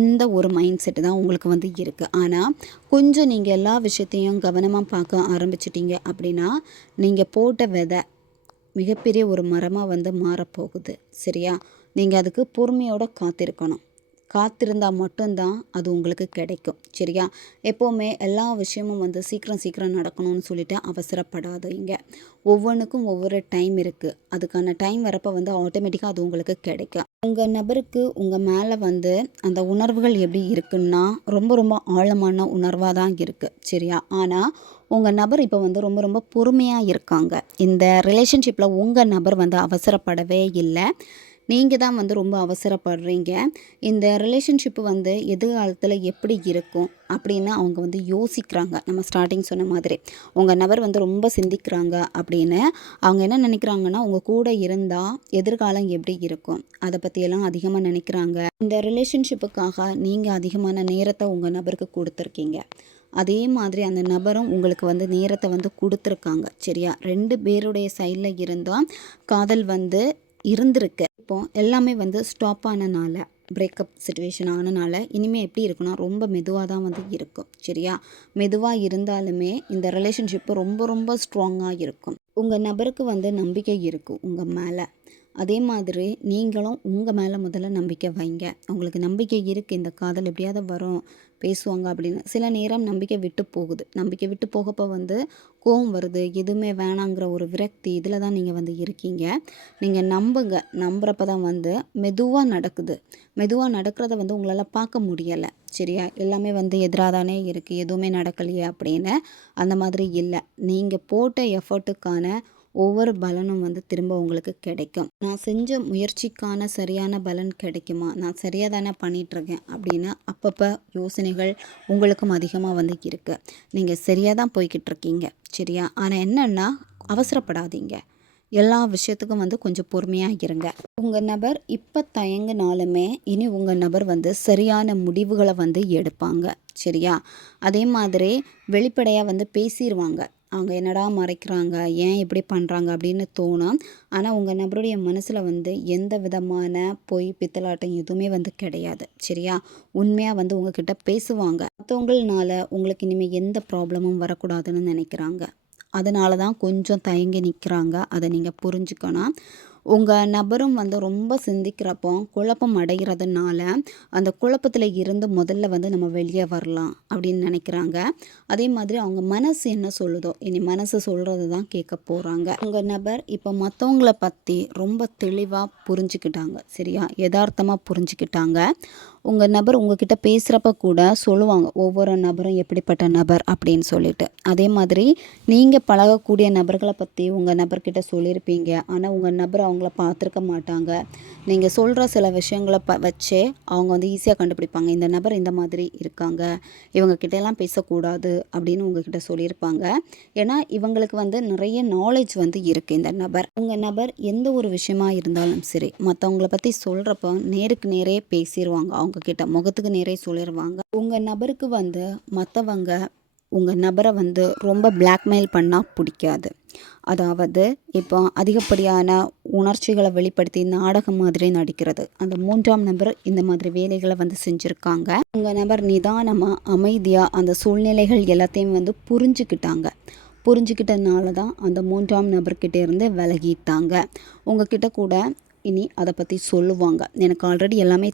இந்த ஒரு மைண்ட் செட்டு தான் உங்களுக்கு வந்து இருக்குது. ஆனால் கொஞ்சம் நீங்கள் எல்லா விஷயத்தையும் கவனமாக பார்க்க ஆரம்பிச்சிட்டிங்க அப்படின்னா, நீங்கள் போட்ட விதை மிகப்பெரிய ஒரு மரமாக வந்து மாறப்போகுது. சரியா? நீங்கள் அதுக்கு பொறுமையோடு காத்திருக்கணும். காத்திருந்தால் மட்டும்தான் அது உங்களுக்கு கிடைக்கும். சரியா? எப்போவுமே எல்லா விஷயமும் வந்து சீக்கிரம் நடக்கணும்னு சொல்லிட்டு அவசரப்படாதீங்க. ஒவ்வொன்றுக்கும் ஒவ்வொரு டைம் இருக்குது. அதுக்கான டைம் வரப்போ வந்து ஆட்டோமேட்டிக்காக அது உங்களுக்கு கிடைக்கும். உங்கள் நபருக்கு உங்கள் மேலே வந்து அந்த உணர்வுகள் எப்படி இருக்குன்னா, ரொம்ப ஆழமான உணர்வாக தான் இருக்குது. சரியா? ஆனால் உங்கள் நபர் இப்போ வந்து ரொம்ப பொறுமையாக இருக்காங்க. இந்த ரிலேஷன்ஷிப்பில் உங்கள் நபர் வந்து அவசரப்படவே இல்லை. நீங்கள் தான் வந்து ரொம்ப அவசரப்படுறீங்க. இந்த ரிலேஷன்ஷிப்பு வந்து எதிர்காலத்தில் எப்படி இருக்கும் அப்படின்னு அவங்க வந்து யோசிக்கிறாங்க. நம்ம ஸ்டார்டிங் சொன்ன மாதிரி உங்கள் நபர் வந்து ரொம்ப சிந்திக்கிறாங்க அப்படின்னு. அவங்க என்ன நினைக்கிறாங்கன்னா, உங்கள் கூட இருந்தால் எதிர்காலம் எப்படி இருக்கும் அதை பற்றியெல்லாம் அதிகமாக நினைக்கிறாங்க. இந்த ரிலேஷன்ஷிப்புக்காக நீங்கள் அதிகமான நேரத்தை உங்கள் நபருக்கு கொடுத்துருக்கீங்க. அதே மாதிரி அந்த நபரும் உங்களுக்கு வந்து நேரத்தை வந்து கொடுத்துருக்காங்க. சரியா? 2 பேருடைய சைடில் இருந்தால் காதல் வந்து இருந்திருக்கு. இப்போ எல்லாமே வந்து ஸ்டாப் ஆனனால, பிரேக்கப் சிச்சுவேஷன் ஆனனால இனிமேல் எப்படி இருக்குன்னா, ரொம்ப மெதுவாக தான் வந்து இருக்கும். சரியா? மெதுவாக இருந்தாலுமே இந்த ரிலேஷன்ஷிப்பு ரொம்ப ஸ்ட்ராங்காக இருக்கும். உங்கள் நபருக்கு வந்து நம்பிக்கை இருக்கும் உங்கள் மேலே. அதே மாதிரி நீங்களும் உங்கள் மேலே முதல்ல நம்பிக்கை வைங்க. உங்களுக்கு நம்பிக்கை இருக்குது, இந்த காதல் எப்படியாவது வரும், பேசுவாங்க அப்படின்னு. சில நேரம் நம்பிக்கை விட்டு போகுது. நம்பிக்கை விட்டு போகப்போ வந்து கோவம் வருது, எதுவுமே வேணாங்கிற ஒரு விரக்தி, இதில் தான் நீங்கள் வந்து இருக்கீங்க. நீங்கள் நம்புங்க. நம்புறப்ப தான் வந்து மெதுவாக நடக்குது. மெதுவாக நடக்கிறத வந்து உங்களால் பார்க்க முடியலை. சரியா? எல்லாமே வந்து எதிராக தானே இருக்குது, எதுவுமே நடக்கலையே அப்படின்னு. அந்த மாதிரி இல்லை. நீங்கள் போட்ட எஃபர்ட்டுக்கான ஒவ்வொரு பலனும் வந்து திரும்ப உங்களுக்கு கிடைக்கும். நான் செஞ்ச முயற்சிக்கான சரியான பலன் கிடைக்குமா, நான் சரியாக தானே பண்ணிகிட்ருக்கேன் அப்படின்னு அப்பப்போ யோசனைகள் உங்களுக்கும் அதிகமாக வந்து இருக்குது. நீங்கள் சரியாக தான் போய்கிட்டு இருக்கீங்க. சரியா? ஆனால் என்னென்னா, அவசரப்படாதீங்க. எல்லா விஷயத்துக்கும் வந்து கொஞ்சம் பொறுமையாக இருங்க. உங்கள் நபர் இப்போ தயங்கினாலுமே இனி உங்கள் நபர் வந்து சரியான முடிவுகளை வந்து எடுப்பாங்க. சரியா? அதே மாதிரி வெளிப்படையாக வந்து பேசிடுவாங்க. அவங்க என்னடா மறைக்கிறாங்க, ஏன் இப்படி பண்ணுறாங்க அப்படின்னு தோணும். ஆனால் உங்கள் நபருடைய மனசில் வந்து எந்த விதமான பொய் பித்தலாட்டம் எதுவுமே வந்து கிடையாது. சரியா? உண்மையாக வந்து உங்ககிட்ட பேசுவாங்க. மற்றவங்களால உங்களுக்கு இனிமேல் எந்த ப்ராப்ளமும் வரக்கூடாதுன்னு நினைக்கிறாங்க. அதனால தான் கொஞ்சம் தயங்கி நிற்கிறாங்க. அதை நீங்கள் புரிஞ்சுக்கணும். உங்கள் நபரும் வந்து ரொம்ப சிந்திக்கிறப்போ குழப்பம் அடைகிறதுனால அந்த குழப்பத்தில் இருந்து முதல்ல வந்து நம்ம வெளியே வரலாம் அப்படின்னு நினைக்கிறாங்க. அதே மாதிரி அவங்க மனசு என்ன சொல்லுதோ, இனி மனசு சொல்கிறது தான் கேட்க போகிறாங்க. உங்கள் நபர் இப்போ மற்றவங்கள பற்றி ரொம்ப தெளிவாக புரிஞ்சுக்கிட்டாங்க. சரியா? யதார்த்தமாக புரிஞ்சுக்கிட்டாங்க. உங்கள் நபர் உங்ககிட்ட பேசுகிறப்ப கூட சொல்லுவாங்க, ஒவ்வொரு நபரும் எப்படிப்பட்ட நபர் அப்படின்னு சொல்லிட்டு. அதே மாதிரி நீங்கள் பழகக்கூடிய நபர்களை பற்றி உங்கள் நபர்கிட்ட சொல்லியிருப்பீங்க. ஆனால் உங்கள் நபர் அவங்கள பார்த்துருக்க மாட்டாங்க. நீங்கள் சொல்கிற சில விஷயங்களை வச்சே அவங்க வந்து ஈஸியாக கண்டுபிடிப்பாங்க, இந்த நபர் இந்த மாதிரி இருக்காங்க, இவங்கக்கிட்டலாம் பேசக்கூடாது அப்படின்னு உங்ககிட்ட சொல்லியிருப்பாங்க. ஏன்னா இவங்களுக்கு வந்து நிறைய நாலேஜ் வந்து இருக்குது இந்த நபர். உங்கள் நபர் எந்த ஒரு விஷயமா இருந்தாலும் சரி, மற்றவங்கள பற்றி சொல்கிறப்ப நேருக்கு நேரே பேசிடுவாங்க. அவங்கக்கிட்ட முகத்துக்கு நேரே சொல்லிடுவாங்க. உங்கள் நபருக்கு வந்து மற்றவங்க உங்கள் நபரை வந்து ரொம்ப பிளாக்மெயில் பண்ணால் பிடிக்காது. அதாவது இப்போ அதிகப்படியான உணர்ச்சிகளை வெளிப்படுத்தி நாடகம் மாதிரி நடிக்கிறது, அந்த 3ஆம் நபர் இந்த மாதிரி வேலைகளை வந்து செஞ்சுருக்காங்க. உங்கள் நபர் நிதானமாக அமைதியாக அந்த சூழ்நிலைகள் எல்லாத்தையும் வந்து புரிஞ்சுக்கிட்டதுனால தான் அந்த 3ஆம் நபர்கிட்ட இருந்து விலகிட்டாங்க. உங்ககிட்ட கூட இனி அதை பற்றி சொல்லுவாங்க. எனக்கு ஆல்ரெடி எல்லாமே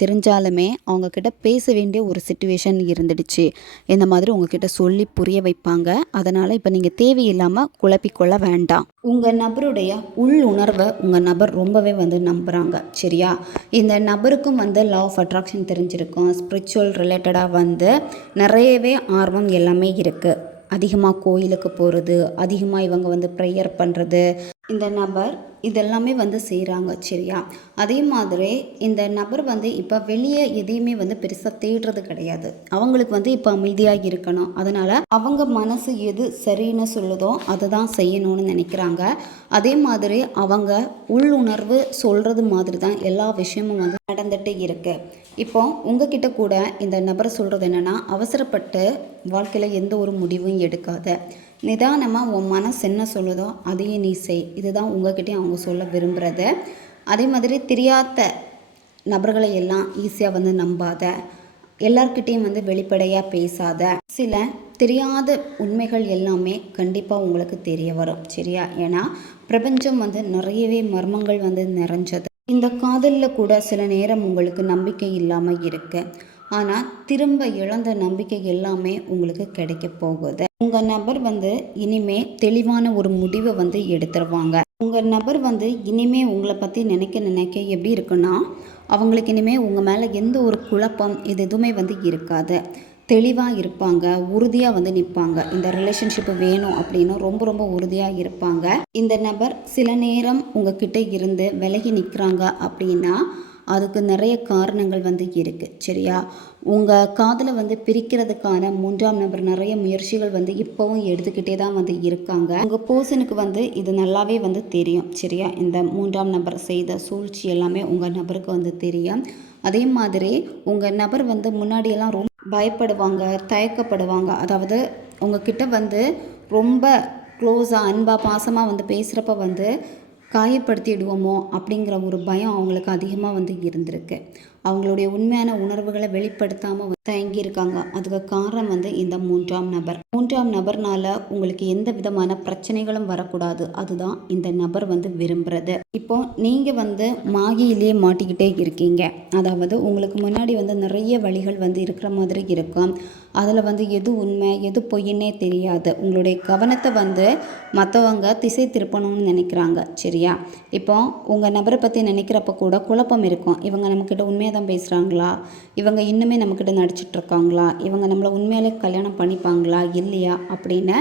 தெரிஞ்சாலுமே அவங்கக்கிட்ட பேச வேண்டிய ஒரு சிச்சுவேஷன் இருந்துடுச்சு, இந்த மாதிரி உங்ககிட்ட சொல்லி புரிய வைப்பாங்க. அதனால் இப்போ நீங்கள் தேவையில்லாமல் குழப்பிக்கொள்ள வேண்டாம். உங்கள் நபருடைய உள் உணர்வை உங்கள் நபர் ரொம்பவே வந்து நம்புகிறாங்க. சரியா? இந்த நபருக்கும் வந்து லா ஆஃப் அட்ராக்ஷன் தெரிஞ்சிருக்கும். ஸ்பிரிச்சுவல் ரிலேட்டடாக வந்து நிறையவே ஆர்வம் எல்லாமே இருக்குது. அதிகமாக கோயிலுக்கு போகிறது, அதிகமாக இவங்க வந்து ப்ரேயர் பண்ணுறது. இந்த நபர் இதெல்லாமே வந்து செய்கிறாங்க. சரியா? அதே மாதிரி இந்த நபர் வந்து இப்போ வெளியே எதையுமே வந்து பெருசாக தேடுறது கிடையாது. அவங்களுக்கு வந்து இப்போ அமைதியாக இருக்கணும். அதனால் அவங்க மனசு எது சரின்னு சொல்லுதோ அதை தான் செய்யணும்னு நினைக்கிறாங்க. அதே மாதிரி அவங்க உள்ளுணர்வு சொல்கிறது மாதிரி தான் எல்லா விஷயமும் வந்து நடந்துகிட்டே இருக்கு. இப்போ உங்ககிட்ட கூட இந்த நபர் சொல்கிறது என்னென்னா, அவசரப்பட்டு வாழ்க்கையில் எந்த ஒரு முடிவும் எடுக்காத, நிதானமாக உன் மனசு என்ன சொல்லுதோ அதையே நீ செய். இதுதான் உங்ககிட்டயும் அவங்க சொல்ல விரும்புகிறது. அதே மாதிரி தெரியாத நபர்களை எல்லாம் ஈஸியாக வந்து நம்பாத, எல்லார்கிட்டேயும் வந்து வெளிப்படையாக பேசாத, சில தெரியாத உண்மைகள் எல்லாமே கண்டிப்பாக உங்களுக்கு தெரிய வரும். சரியா? ஏன்னா பிரபஞ்சம் வந்து நிறையவே மர்மங்கள் வந்து நிறைஞ்சது. இந்த காதலில் கூட சில நேரம் உங்களுக்கு நம்பிக்கை இல்லாமல் இருக்கு. ஆனால் திரும்ப இழந்த நம்பிக்கை எல்லாமே உங்களுக்கு கிடைக்க போகுது. உங்கள் நபர் வந்து இனிமே தெளிவான ஒரு முடிவை வந்து எடுத்துருவாங்க. உங்கள் நபர் வந்து இனிமே உங்களை பற்றி நினைக்க எப்படி இருக்குன்னா, அவங்களுக்கு இனிமே உங்கள் மேலே எந்த ஒரு குழப்பம் இது எதுவுமே வந்து இருக்காது. தெளிவாக இருப்பாங்க, உறுதியாக வந்து நிற்பாங்க. இந்த ரிலேஷன்ஷிப்பு வேணும் அப்படின்னு ரொம்ப ரொம்ப உறுதியாக இருப்பாங்க. இந்த நபர் சில நேரம் உங்ககிட்ட இருந்து விலகி நிற்கிறாங்க அப்படின்னா அதுக்கு நிறைய காரணங்கள் வந்து இருக்குது. சரியா? உங்கள் காதலை வந்து பிரிக்கிறதுக்கான மூன்றாம் நபர் நிறைய முயற்சிகள் வந்து இப்போவும் எடுத்துக்கிட்டே தான் வந்து இருக்காங்க. உங்கள் பர்சனுக்கு வந்து இது நல்லாவே வந்து தெரியும். சரியா? இந்த மூன்றாம் நபர் செய்த சூழ்ச்சி எல்லாமே உங்கள் நபருக்கு வந்து தெரியும். அதே மாதிரி உங்கள் நபர் வந்து முன்னாடியெல்லாம் ரொம்ப பயப்படுவாங்க, தயக்கப்படுவாங்க. அதாவது உங்ககிட்ட வந்து ரொம்ப க்ளோஸாக அன்பாக பாசமாக வந்து பேசுகிறப்ப வந்து காயப்படுத்திடுவோமோ அப்படிங்கிற ஒரு பயம் அவங்களுக்கு அதிகமாக வந்து இருந்திருக்கு. அவங்களுடைய உண்மையான உணர்வுகளை வெளிப்படுத்தாமல் தயங்கியிருக்காங்க. அதுக்கு காரணம் வந்து இந்த மூன்றாம் நபர்னால உங்களுக்கு எந்த விதமான பிரச்சனைகளும் வரக்கூடாது. அதுதான் இந்த நபர் வந்து விரும்புகிறது. இப்போ நீங்கள் வந்து மாகியிலே மாட்டிக்கிட்டே இருக்கீங்க. அதாவது உங்களுக்கு முன்னாடி வந்து நிறைய வழிகள் வந்து இருக்கிற மாதிரி இருக்கும். அதில் வந்து எது உண்மை எது பொய்ன்னே தெரியாது. உங்களுடைய கவனத்தை வந்து மற்றவங்க திசை திருப்பணும்னு நினைக்கிறாங்க. சரியா? இப்போ உங்கள் நபரை பற்றி நினைக்கிறப்ப கூட குழப்பம் இருக்கும். இவங்க நம்மக்கிட்ட உண்மையாக தான் பேசுகிறாங்களா, இவங்க இன்னுமே நம்மக்கிட்ட நடிச்சிட்ருக்காங்களா, இவங்க நம்மளை உண்மையிலே கல்யாணம் பண்ணிப்பாங்களா இல்லையா அப்படின்னு.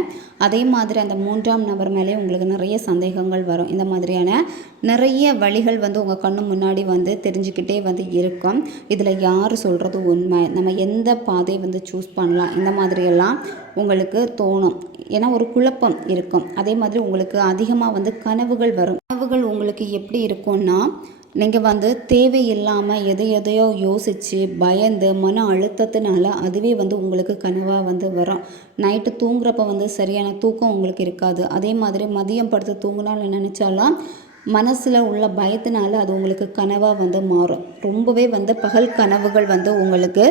அதே மாதிரி அந்த மூன்றாம் நபர் மேலே உங்களுக்கு நிறைய சந்தேகங்கள் வரும். இந்த மாதிரியான நிறைய வழிகள் வந்து உங்கள் கண்ணு முன்னாடி வந்து தெரிஞ்சுக்கிட்டே வந்து இருக்கும். இதில் யார் சொல்கிறது உண்மை, நம்ம எந்த பாதை வந்து சூஸ் பண்ணலாம், இந்த மாதிரியெல்லாம் உங்களுக்கு தோணும். ஏன்னா ஒரு குழப்பம் இருக்கும். அதே மாதிரி உங்களுக்கு அதிகமாக வந்து கனவுகள் வரும். கனவுகள் உங்களுக்கு எப்படி இருக்கும்னா, நீங்கள் வந்து தேவையில்லாமல் எதையோ யோசித்து பயந்து மன அழுத்தத்தினால அதுவே வந்து உங்களுக்கு கனவாக வந்து வரும். நைட்டு தூங்குறப்ப வந்து சரியான தூக்கம் உங்களுக்கு இருக்காது. அதே மாதிரி மதியம் படுத்து தூங்கினாலும் நினச்சாலும் மனசில் உள்ள பயத்தினால அது உங்களுக்கு கனவாக வந்து மாறும். ரொம்பவே வந்து பகல் கனவுகள் வந்து உங்களுக்கு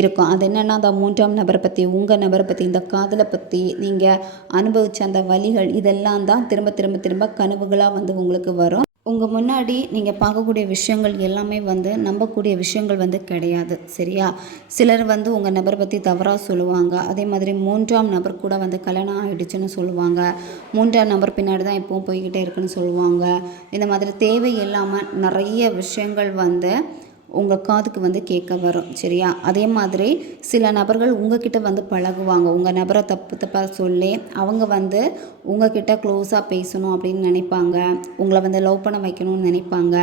இருக்கும். அது என்னென்னா, அந்த மூன்றாம் நபரை பற்றி, உங்கள் நபரை பற்றி, இந்த காதலை பற்றி நீங்கள் அனுபவித்த அந்த வலிகள் இதெல்லாம் தான் திரும்ப கனவுகளாக வந்து உங்களுக்கு வரும். உங்கள் முன்னாடி நீங்கள் பார்க்கக்கூடிய விஷயங்கள் எல்லாமே வந்து நம்பக்கூடிய விஷயங்கள் வந்து கிடையாது. சரியா? சிலர் வந்து உங்கள் நபரை பற்றி தவறாக சொல்லுவாங்க. அதே மாதிரி மூன்றாம் நபர் கூட வந்து கல்யாணம் ஆகிடுச்சுன்னு சொல்லுவாங்க. மூன்றாம் நபர் பின்னாடி தான் எப்பவும் போய்கிட்டே இருக்குன்னு சொல்லுவாங்க. இந்த மாதிரி தேவையில்லாமல் நிறைய விஷயங்கள் வந்து உங்கள் காதுக்கு வந்து கேட்க வரும். சரியா? அதே மாதிரி சில நபர்கள் உங்ககிட்ட வந்து பழகுவாங்க. உங்கள் நபரை தப்பாக சொல்லி அவங்க வந்து உங்ககிட்ட க்ளோஸாக பேசணும் அப்படின்னு நினைப்பாங்க. உங்களை வந்து லவ் பண்ண வைக்கணும்னு நினைப்பாங்க.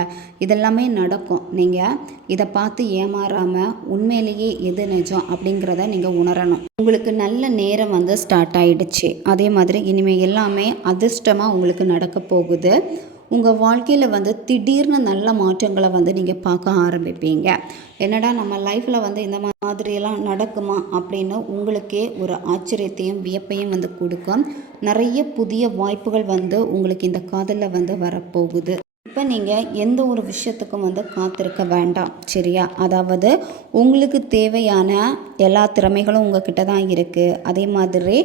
இதெல்லாமே நடக்கும். நீங்கள் இதை பார்த்து ஏமாறாமல் உண்மையிலேயே எது நிஜம் அப்படிங்கிறத நீங்கள் உணரணும். உங்களுக்கு நல்ல நேரம் வந்து ஸ்டார்ட் ஆகிடுச்சு. அதே மாதிரி இனிமேல் எல்லாமே அதிர்ஷ்டமாக உங்களுக்கு நடக்க போகுது. உங்கள் வாழ்க்கையில் வந்து திடீர்னு நல்ல மாற்றங்களை வந்து நீங்கள் பார்க்க ஆரம்பிப்பீங்க. என்னடா நம்ம லைஃப்பில் வந்து இந்த மாதிரியெல்லாம் நடக்குமா அப்படின்னு உங்களுக்கே ஒரு ஆச்சரியத்தையும் வியப்பையும் வந்து கொடுக்கும். நிறைய புதிய வாய்ப்புகள் வந்து உங்களுக்கு இந்த காதலில் வந்து வரப்போகுது. இப்போ நீங்கள் எந்த ஒரு விஷயத்துக்கும் வந்து காத்திருக்க வேண்டாம். சரியா? அதாவது உங்களுக்கு தேவையான எல்லா திறமைகளும் உங்ககிட்ட தான் இருக்குது. அதே மாதிரி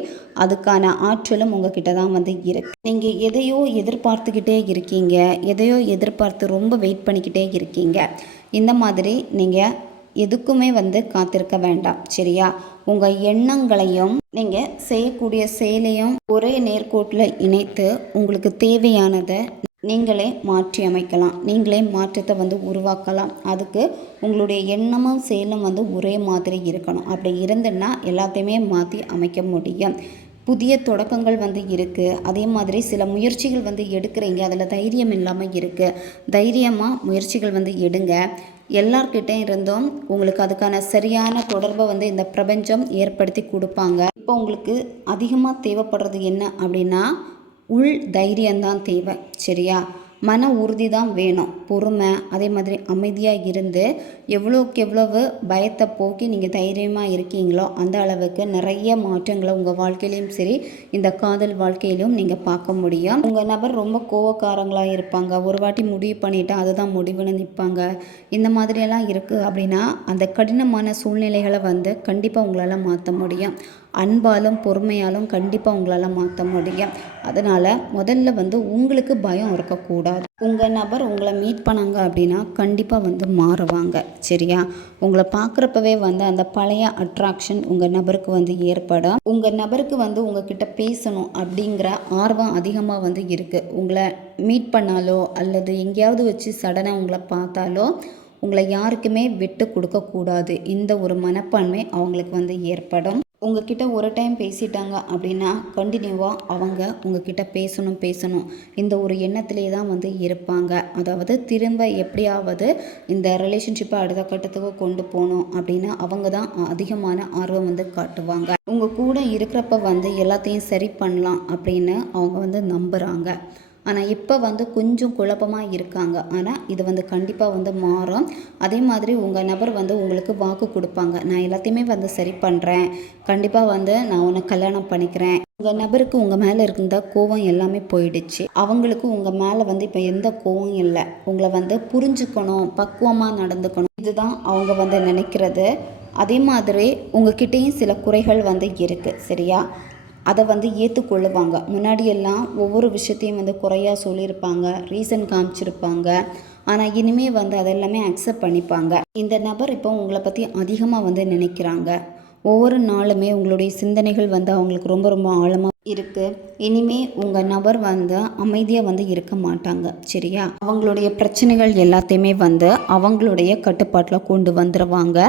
அதுக்கான ஆற்றலும் உங்ககிட்ட தான் வந்து இருக்குது. நீங்கள் எதையோ எதிர்பார்த்துக்கிட்டே இருக்கீங்க, எதையோ எதிர்பார்த்து ரொம்ப வெயிட் பண்ணிக்கிட்டே இருக்கீங்க. இந்த மாதிரி நீங்கள் எதுக்குமே வந்து காத்திருக்க வேண்டாம். சரியா? உங்கள் எண்ணங்களையும் நீங்கள் செய்யக்கூடிய செயலையும் ஒரே நேர்கோட்டில் இணைத்து உங்களுக்கு தேவையானதை நீங்களே மாற்றி அமைக்கலாம். நீங்களே மாற்றத்தை வந்து உருவாக்கலாம். அதுக்கு உங்களுடைய எண்ணமும் செயலும் வந்து ஒரே மாதிரி இருக்கணும். அப்படி இருந்துன்னா எல்லாத்தையுமே மாற்றி அமைக்க முடியும். புதிய தொடக்கங்கள் வந்து இருக்குது. அதே மாதிரி சில முயற்சிகள் வந்து எடுக்கிறீங்க, அதில் தைரியம் இல்லாமல் இருக்குது. தைரியமாக முயற்சிகள் வந்து எடுங்க. எல்லார்கிட்டே இருந்தும் உங்களுக்கு அதுக்கான சரியான தொடர்பை வந்து இந்த பிரபஞ்சம் ஏற்படுத்தி கொடுப்பாங்க. இப்போ உங்களுக்கு அதிகமாக தேவைப்படுறது என்ன அப்படின்னா உள் தைரியம்தான் தேவை. சரியா? மன உறுதி தான் வேணும். பொறுமை, அதே மாதிரி அமைதியாக இருந்து எவ்வளோக்கு எவ்வளவு பயத்தை போக்கி நீங்கள் தைரியமாக இருக்கீங்களோ அந்த அளவுக்கு நிறைய மாற்றங்களை உங்கள் வாழ்க்கையிலையும் சரி இந்த காதல் வாழ்க்கையிலும் நீங்கள் பார்க்க முடியும். உங்கள் நபர் ரொம்ப கோவக்காரங்களாக இருப்பாங்க. ஒரு வாட்டி முடிவு பண்ணிவிட்டு அதுதான் முடிவுன்னு நிற்பாங்க. இந்த மாதிரியெல்லாம் இருக்குது அப்படின்னா அந்த கடினமான சூழ்நிலைகளை வந்து கண்டிப்பாக உங்களால் மாற்ற முடியும். அன்பாலும் பொறுமையாலும் கண்டிப்பாக உங்களால் மாற்ற முடியும். அதனால் முதல்ல வந்து உங்களுக்கு பயம் இருக்கக்கூடாது. உங்கள் நபர் உங்களை மீட் பண்ணாங்க அப்படின்னா கண்டிப்பாக வந்து மாறுவாங்க. சரியா? உங்களை பார்க்குறப்பவே வந்து அந்த பழைய அட்ராக்ஷன் உங்கள் நபருக்கு வந்து ஏற்படும். உங்கள் நபருக்கு வந்து உங்ககிட்ட பேசணும் அப்படிங்கிற ஆர்வம் அதிகமாக வந்து இருக்குது. உங்களை மீட் பண்ணாலோ அல்லது எங்கேயாவது வச்சு சடனாக உங்களை பார்த்தாலோ உங்களை யாருக்குமே விட்டு கொடுக்கக்கூடாது. இந்த ஒரு மனப்பான்மை அவங்களுக்கு வந்து ஏற்படும். உங்ககிட்ட ஒரு டைம் பேசிட்டாங்க அப்படின்னா கண்டினியூவாக அவங்க உங்ககிட்ட பேசணும் இந்த ஒரு எண்ணத்திலே தான் வந்து இருப்பாங்க. அதாவது திரும்ப எப்படியாவது இந்த ரிலேஷன்ஷிப்பை அடுத்த கட்டத்துக்கு கொண்டு போகணும் அப்படின்னு அவங்க தான் அதிகமான ஆர்வம் வந்து காட்டுவாங்க. உங்கள் கூட இருக்கிறப்ப வந்து எல்லாத்தையும் சரி பண்ணலாம் அப்படின்னு அவங்க வந்து நம்புகிறாங்க. ஆனால் இப்போ வந்து கொஞ்சம் குழப்பமாக இருக்காங்க. ஆனால் இது வந்து கண்டிப்பாக வந்து மாறும். அதே மாதிரி உங்கள் நபர் வந்து உங்களுக்கு வாக்கு கொடுப்பாங்க. நான் எல்லாத்தையுமே வந்து சரி பண்ணுறேன், கண்டிப்பாக வந்து நான் உன்னை கல்யாணம் பண்ணிக்கிறேன். உங்கள் நபருக்கு உங்கள் மேலே இருந்த கோவம் எல்லாமே போயிடுச்சு. அவங்களுக்கு உங்கள் மேலே வந்து இப்போ எந்த கோவம் இல்லை. உங்களை வந்து புரிஞ்சுக்கணும், பக்குவமாக நடந்துக்கணும், இதுதான் அவங்க வந்து நினைக்கிறது. அதே மாதிரி உங்ககிட்டேயும் சில குறைகள் வந்து இருக்குது. சரியா? அதை வந்து ஏற்றுக்கொள்ளுவாங்க. முன்னாடியெல்லாம் ஒவ்வொரு விஷயத்தையும் வந்து குறையாக சொல்லியிருப்பாங்க, ரீசன் காமிச்சிருப்பாங்க. ஆனால் இனிமேல் வந்து அதெல்லாமே அக்செப்ட் பண்ணிப்பாங்க. இந்த நபர் இப்போ உங்களை பற்றி அதிகமாக வந்து நினைக்கிறாங்க. ஒவ்வொரு நாளுமே உங்களுடைய சிந்தனைகள் வந்து அவங்களுக்கு ரொம்ப ரொம்ப ஆழமாக இருக்குது. இனிமே உங்கள் நபர் வந்து அமைதியாக வந்து இருக்க மாட்டாங்க. சரியா? அவங்களுடைய பிரச்சனைகள் எல்லாத்தையுமே வந்து அவங்களுடைய கட்டுப்பாட்டில் கொண்டு வந்துடுவாங்க.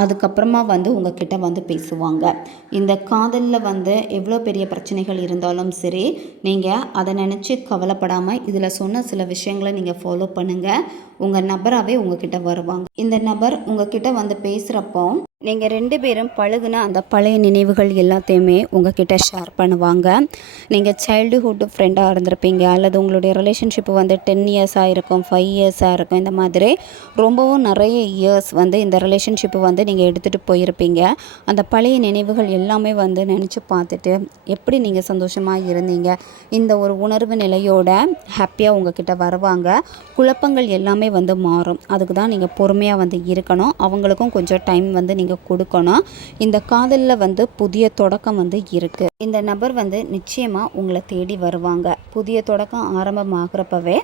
அதுக்கப்புறமா வந்து உங்ககிட்ட வந்து பேசுவாங்க. இந்த காதலில் வந்து எவ்வளோ பெரிய பிரச்சனைகள் இருந்தாலும் சரி, நீங்கள் அதை நினச்சி கவலைப்படாமல் இதில் சொன்ன சில விஷயங்களை நீங்கள் ஃபாலோ பண்ணுங்கள். உங்கள் நபராகவே உங்ககிட்ட வருவாங்க. இந்த நபர் உங்ககிட்ட வந்து பேசுகிறப்போ நீங்கள் 2 பேரும் பழகுன அந்த பழைய நினைவுகள் எல்லாத்தையுமே உங்ககிட்ட ஷேர் பண்ணுவாங்க. நீங்கள் சைல்டுஹுட் ஃப்ரெண்டாக இருந்திருப்பீங்க, அல்லது உங்களுடைய ரிலேஷன்ஷிப் வந்து 10 இயர்ஸாக இருக்கும், 5 இயர்ஸாக இருக்கும். இந்த மாதிரி ரொம்பவும் நிறைய இயர்ஸ் வந்து இந்த ரிலேஷன்ஷிப்பை வந்து நீங்கள் எடுத்துகிட்டு போயிருப்பீங்க. அந்த பழைய நினைவுகள் எல்லாமே வந்து நினச்சி பார்த்துட்டு எப்படி நீங்கள் சந்தோஷமாக இருந்தீங்க, இந்த ஒரு உணர்வு நிலையோட ஹாப்பியாக உங்ககிட்ட வருவாங்க. குழப்பங்கள் எல்லாமே வந்து மாறும். அதுக்கு தான் நீங்கள் பொறுமையாக வந்து இருக்கணும். அவங்களுக்கும் கொஞ்சம் டைம் வந்து நீங்கள் கொடுக்கணும். இந்த காதலில் வந்து புதிய தொடக்கம் வந்து இருக்குது. இந்த நபர் வந்து நிச்சயமாக உங்களை தேடி வருவாங்க. புதிய தொடக்கம் ஆரம்பமாகிறப்பவே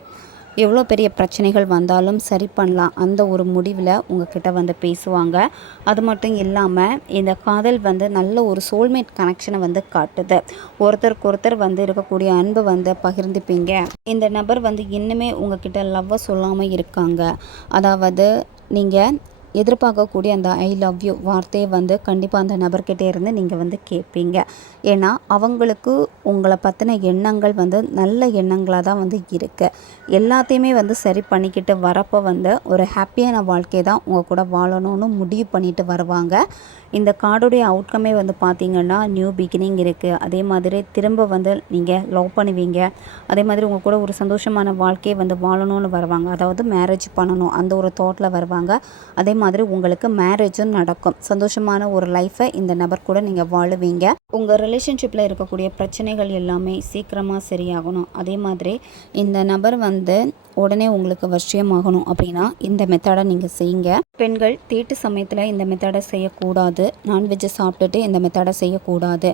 எவ்வளோ பெரிய பிரச்சனைகள் வந்தாலும் சரி பண்ணலாம், அந்த ஒரு முடிவில் உங்ககிட்ட வந்து பேசுவாங்க. அது மட்டும் இல்லாமல் இந்த காதல் வந்து நல்ல ஒரு சோல்மேட் கனெக்ஷனை வந்து காட்டுது. ஒருத்தருக்கு ஒருத்தர் வந்து இருக்கக்கூடிய அன்பு வந்து பகிர்ந்துப்பீங்க. இந்த நபர் வந்து இன்னுமே உங்ககிட்ட லவ்வை சொல்லாமல் இருக்காங்க. அதாவது நீங்கள் எதிர்பார்க்கக்கூடிய அந்த ஐ லவ் யூ வார்த்தையை வந்து கண்டிப்பாக அந்த நபர்கிட்டே இருந்து நீங்கள் வந்து கேட்பீங்க. ஏன்னா அவங்களுக்கு உங்களை பற்றின எண்ணங்கள் வந்து நல்ல எண்ணங்களாக தான் வந்து இருக்குது. எல்லாத்தையுமே வந்து சரி பண்ணிக்கிட்டு வரப்போ வந்து ஒரு ஹாப்பியான வாழ்க்கையை தான் உங்கள் கூட வாழணும்னு முடிவு பண்ணிட்டு வருவாங்க. இந்த கார்டுடைய அவுட்கமே வந்து பார்த்திங்கன்னா நியூ பிகினிங் இருக்குது. அதே மாதிரி திரும்ப வந்து நீங்கள் லவ் பண்ணுவீங்க. அதே மாதிரி உங்கள் கூட ஒரு சந்தோஷமான வாழ்க்கையை வந்து வாழணும்னு வருவாங்க. அதாவது மேரேஜ் பண்ணணும் அந்த ஒரு தாட்டில் வருவாங்க. அதே மாதிரி உங்களுக்கு மேரேஜும் நடக்கும். சந்தோஷமான ஒரு லைஃப்பை இந்த நபர் கூட நீங்கள் வாழுவீங்க. உங்கள் ரிலேஷன்ஷிப்பில் இருக்கக்கூடிய பிரச்சனைகள் எல்லாமே சீக்கிரமாக சரியாகணும். அதே மாதிரி இந்த நபர் வந்து உடனே உங்களுக்கு வசியமாகணும் அப்படின்னா இந்த மெத்தடை நீங்கள் செய்யுங்க. பெண்கள் தீட்டு சமயத்தில் இந்த மெத்தடை செய்யக்கூடாது. நான்வெஜ்ஜை சாப்பிட்டுட்டு இந்த மெத்தடை செய்யக்கூடாது.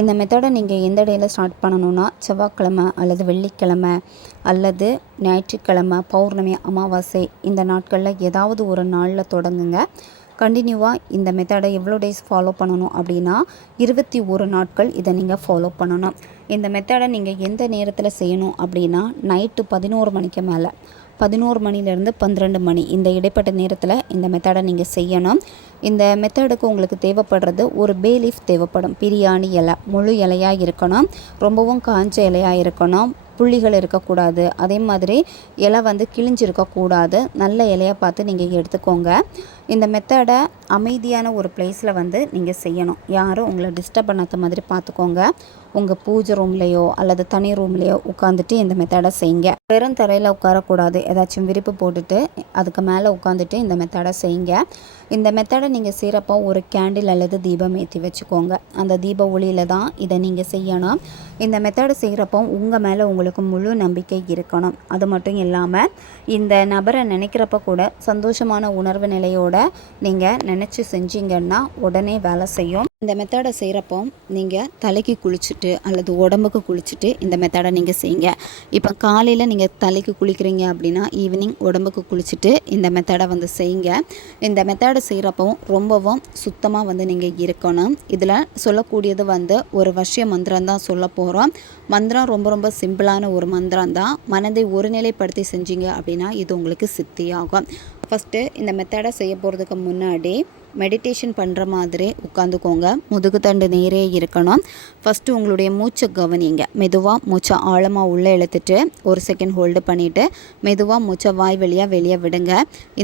இந்த மெத்தடை நீங்கள் எந்த டேயில் ஸ்டார்ட் பண்ணணுன்னா செவ்வாய்க்கிழமை அல்லது வெள்ளிக்கிழமை அல்லது ஞாயிற்றுக்கிழமை, பௌர்ணமி, அமாவாசை இந்த நாட்களில் ஏதாவது ஒரு நாளில் தொடங்குங்க. கண்டினியூவாக இந்த மெத்தடை எவ்வளோ டேஸ் ஃபாலோ பண்ணணும் அப்படின்னா 21 நாட்கள் இதை நீங்கள் ஃபாலோ பண்ணணும். இந்த மெத்தடை நீங்கள் எந்த நேரத்தில் செய்யணும் அப்படின்னா நைட்டு 11 மணிக்கு மேலே, 11 மணிலேருந்து 12 மணி இந்த இடைப்பட்ட நேரத்தில் இந்த மெத்தடை நீங்கள் செய்யணும். இந்த மெத்தடுக்கு உங்களுக்கு தேவைப்படுறது ஒரு பே லீஃப் தேவைப்படும். பிரியாணி இலை முழு இலையாக இருக்கணும், ரொம்பவும் காஞ்ச இலையாக இருக்கணும், புள்ளிகள் இருக்கக்கூடாது, அதே மாதிரி இலை வந்து கிழிஞ்சிருக்கக்கூடாது, நல்ல இலையை பார்த்து நீங்கள் எடுத்துக்கோங்க. இந்த மெத்தடை அமைதியான ஒரு பிளேஸில் வந்து நீங்கள் செய்யணும், யாரும் உங்களை டிஸ்டர்ப் பண்ணாத மாதிரி பார்த்துக்கோங்க. உங்கள் பூஜை ரூம்லேயோ அல்லது தனி ரூம்லேயோ உட்காந்துட்டு இந்த மெத்தடை செய்யுங்க. வெறும் தரையில் உட்காரக்கூடாது, ஏதாச்சும் விரிப்பு போட்டுட்டு அதுக்கு மேலே உட்காந்துட்டு இந்த மெத்தடை செய்யுங்க. இந்த மெத்தடை நீங்கள் செய்கிறப்போ ஒரு கேண்டில் அல்லது தீபம் ஏற்றி வச்சுக்கோங்க. அந்த தீப ஒளியில் தான் இதை நீங்கள் செய்யணும். இந்த மெத்தடை செய்கிறப்போ உங்கள் மேலே உங்களுக்கு முழு நம்பிக்கை இருக்கணும். அது மட்டும் இல்லாமல் இந்த நபரை நினைக்கிறப்ப கூட சந்தோஷமான உணர்வு நிலையோடு நீங்கள் நினச்சி செஞ்சீங்கன்னா உடனே வேலை செய்யும். இந்த மெத்தடை செய்கிறப்போ நீங்கள் தலைக்கு குளிச்சுட்டு அல்லது உடம்புக்கு குளிச்சுட்டு இந்த மெத்தடை நீங்கள் செய்யுங்க. இப்போ காலையில் நீங்கள் தலைக்கு குளிக்கிறீங்க அப்படின்னா ஈவினிங் உடம்புக்கு குளிச்சுட்டு இந்த மெத்தடை வந்து செய்யுங்க. இந்த மெத்தடை செய்கிறப்போ ரொம்பவும் சுத்தமாக வந்து நீங்கள் இருக்கணும். இதில் சொல்லக்கூடியது வந்து ஒரு வசிய மந்திரம் தான் சொல்ல போகிறோம். மந்திரம் ரொம்ப ரொம்ப சிம்பிளான ஒரு மந்திரம் தான். மனதை ஒருநிலைப்படுத்தி செஞ்சீங்க அப்படின்னா இது உங்களுக்கு சித்தியாகும். ஃபஸ்ட்டு இந்த மெத்தடை செய்ய போகிறதுக்கு முன்னாடி மெடிடேஷன் பண்ணுற மாதிரி உட்காந்துக்கோங்க. முதுகு தண்டு நேரே இருக்கணும். ஃபஸ்ட்டு உங்களுடைய மூச்சை கவனிங்க. மெதுவாக மூச்சை ஆழமாக உள்ளே இழுத்துட்டு ஒரு செகண்ட் ஹோல்டு பண்ணிவிட்டு மெதுவாக மூச்சை வாய் வழியாக வெளியே விடுங்க.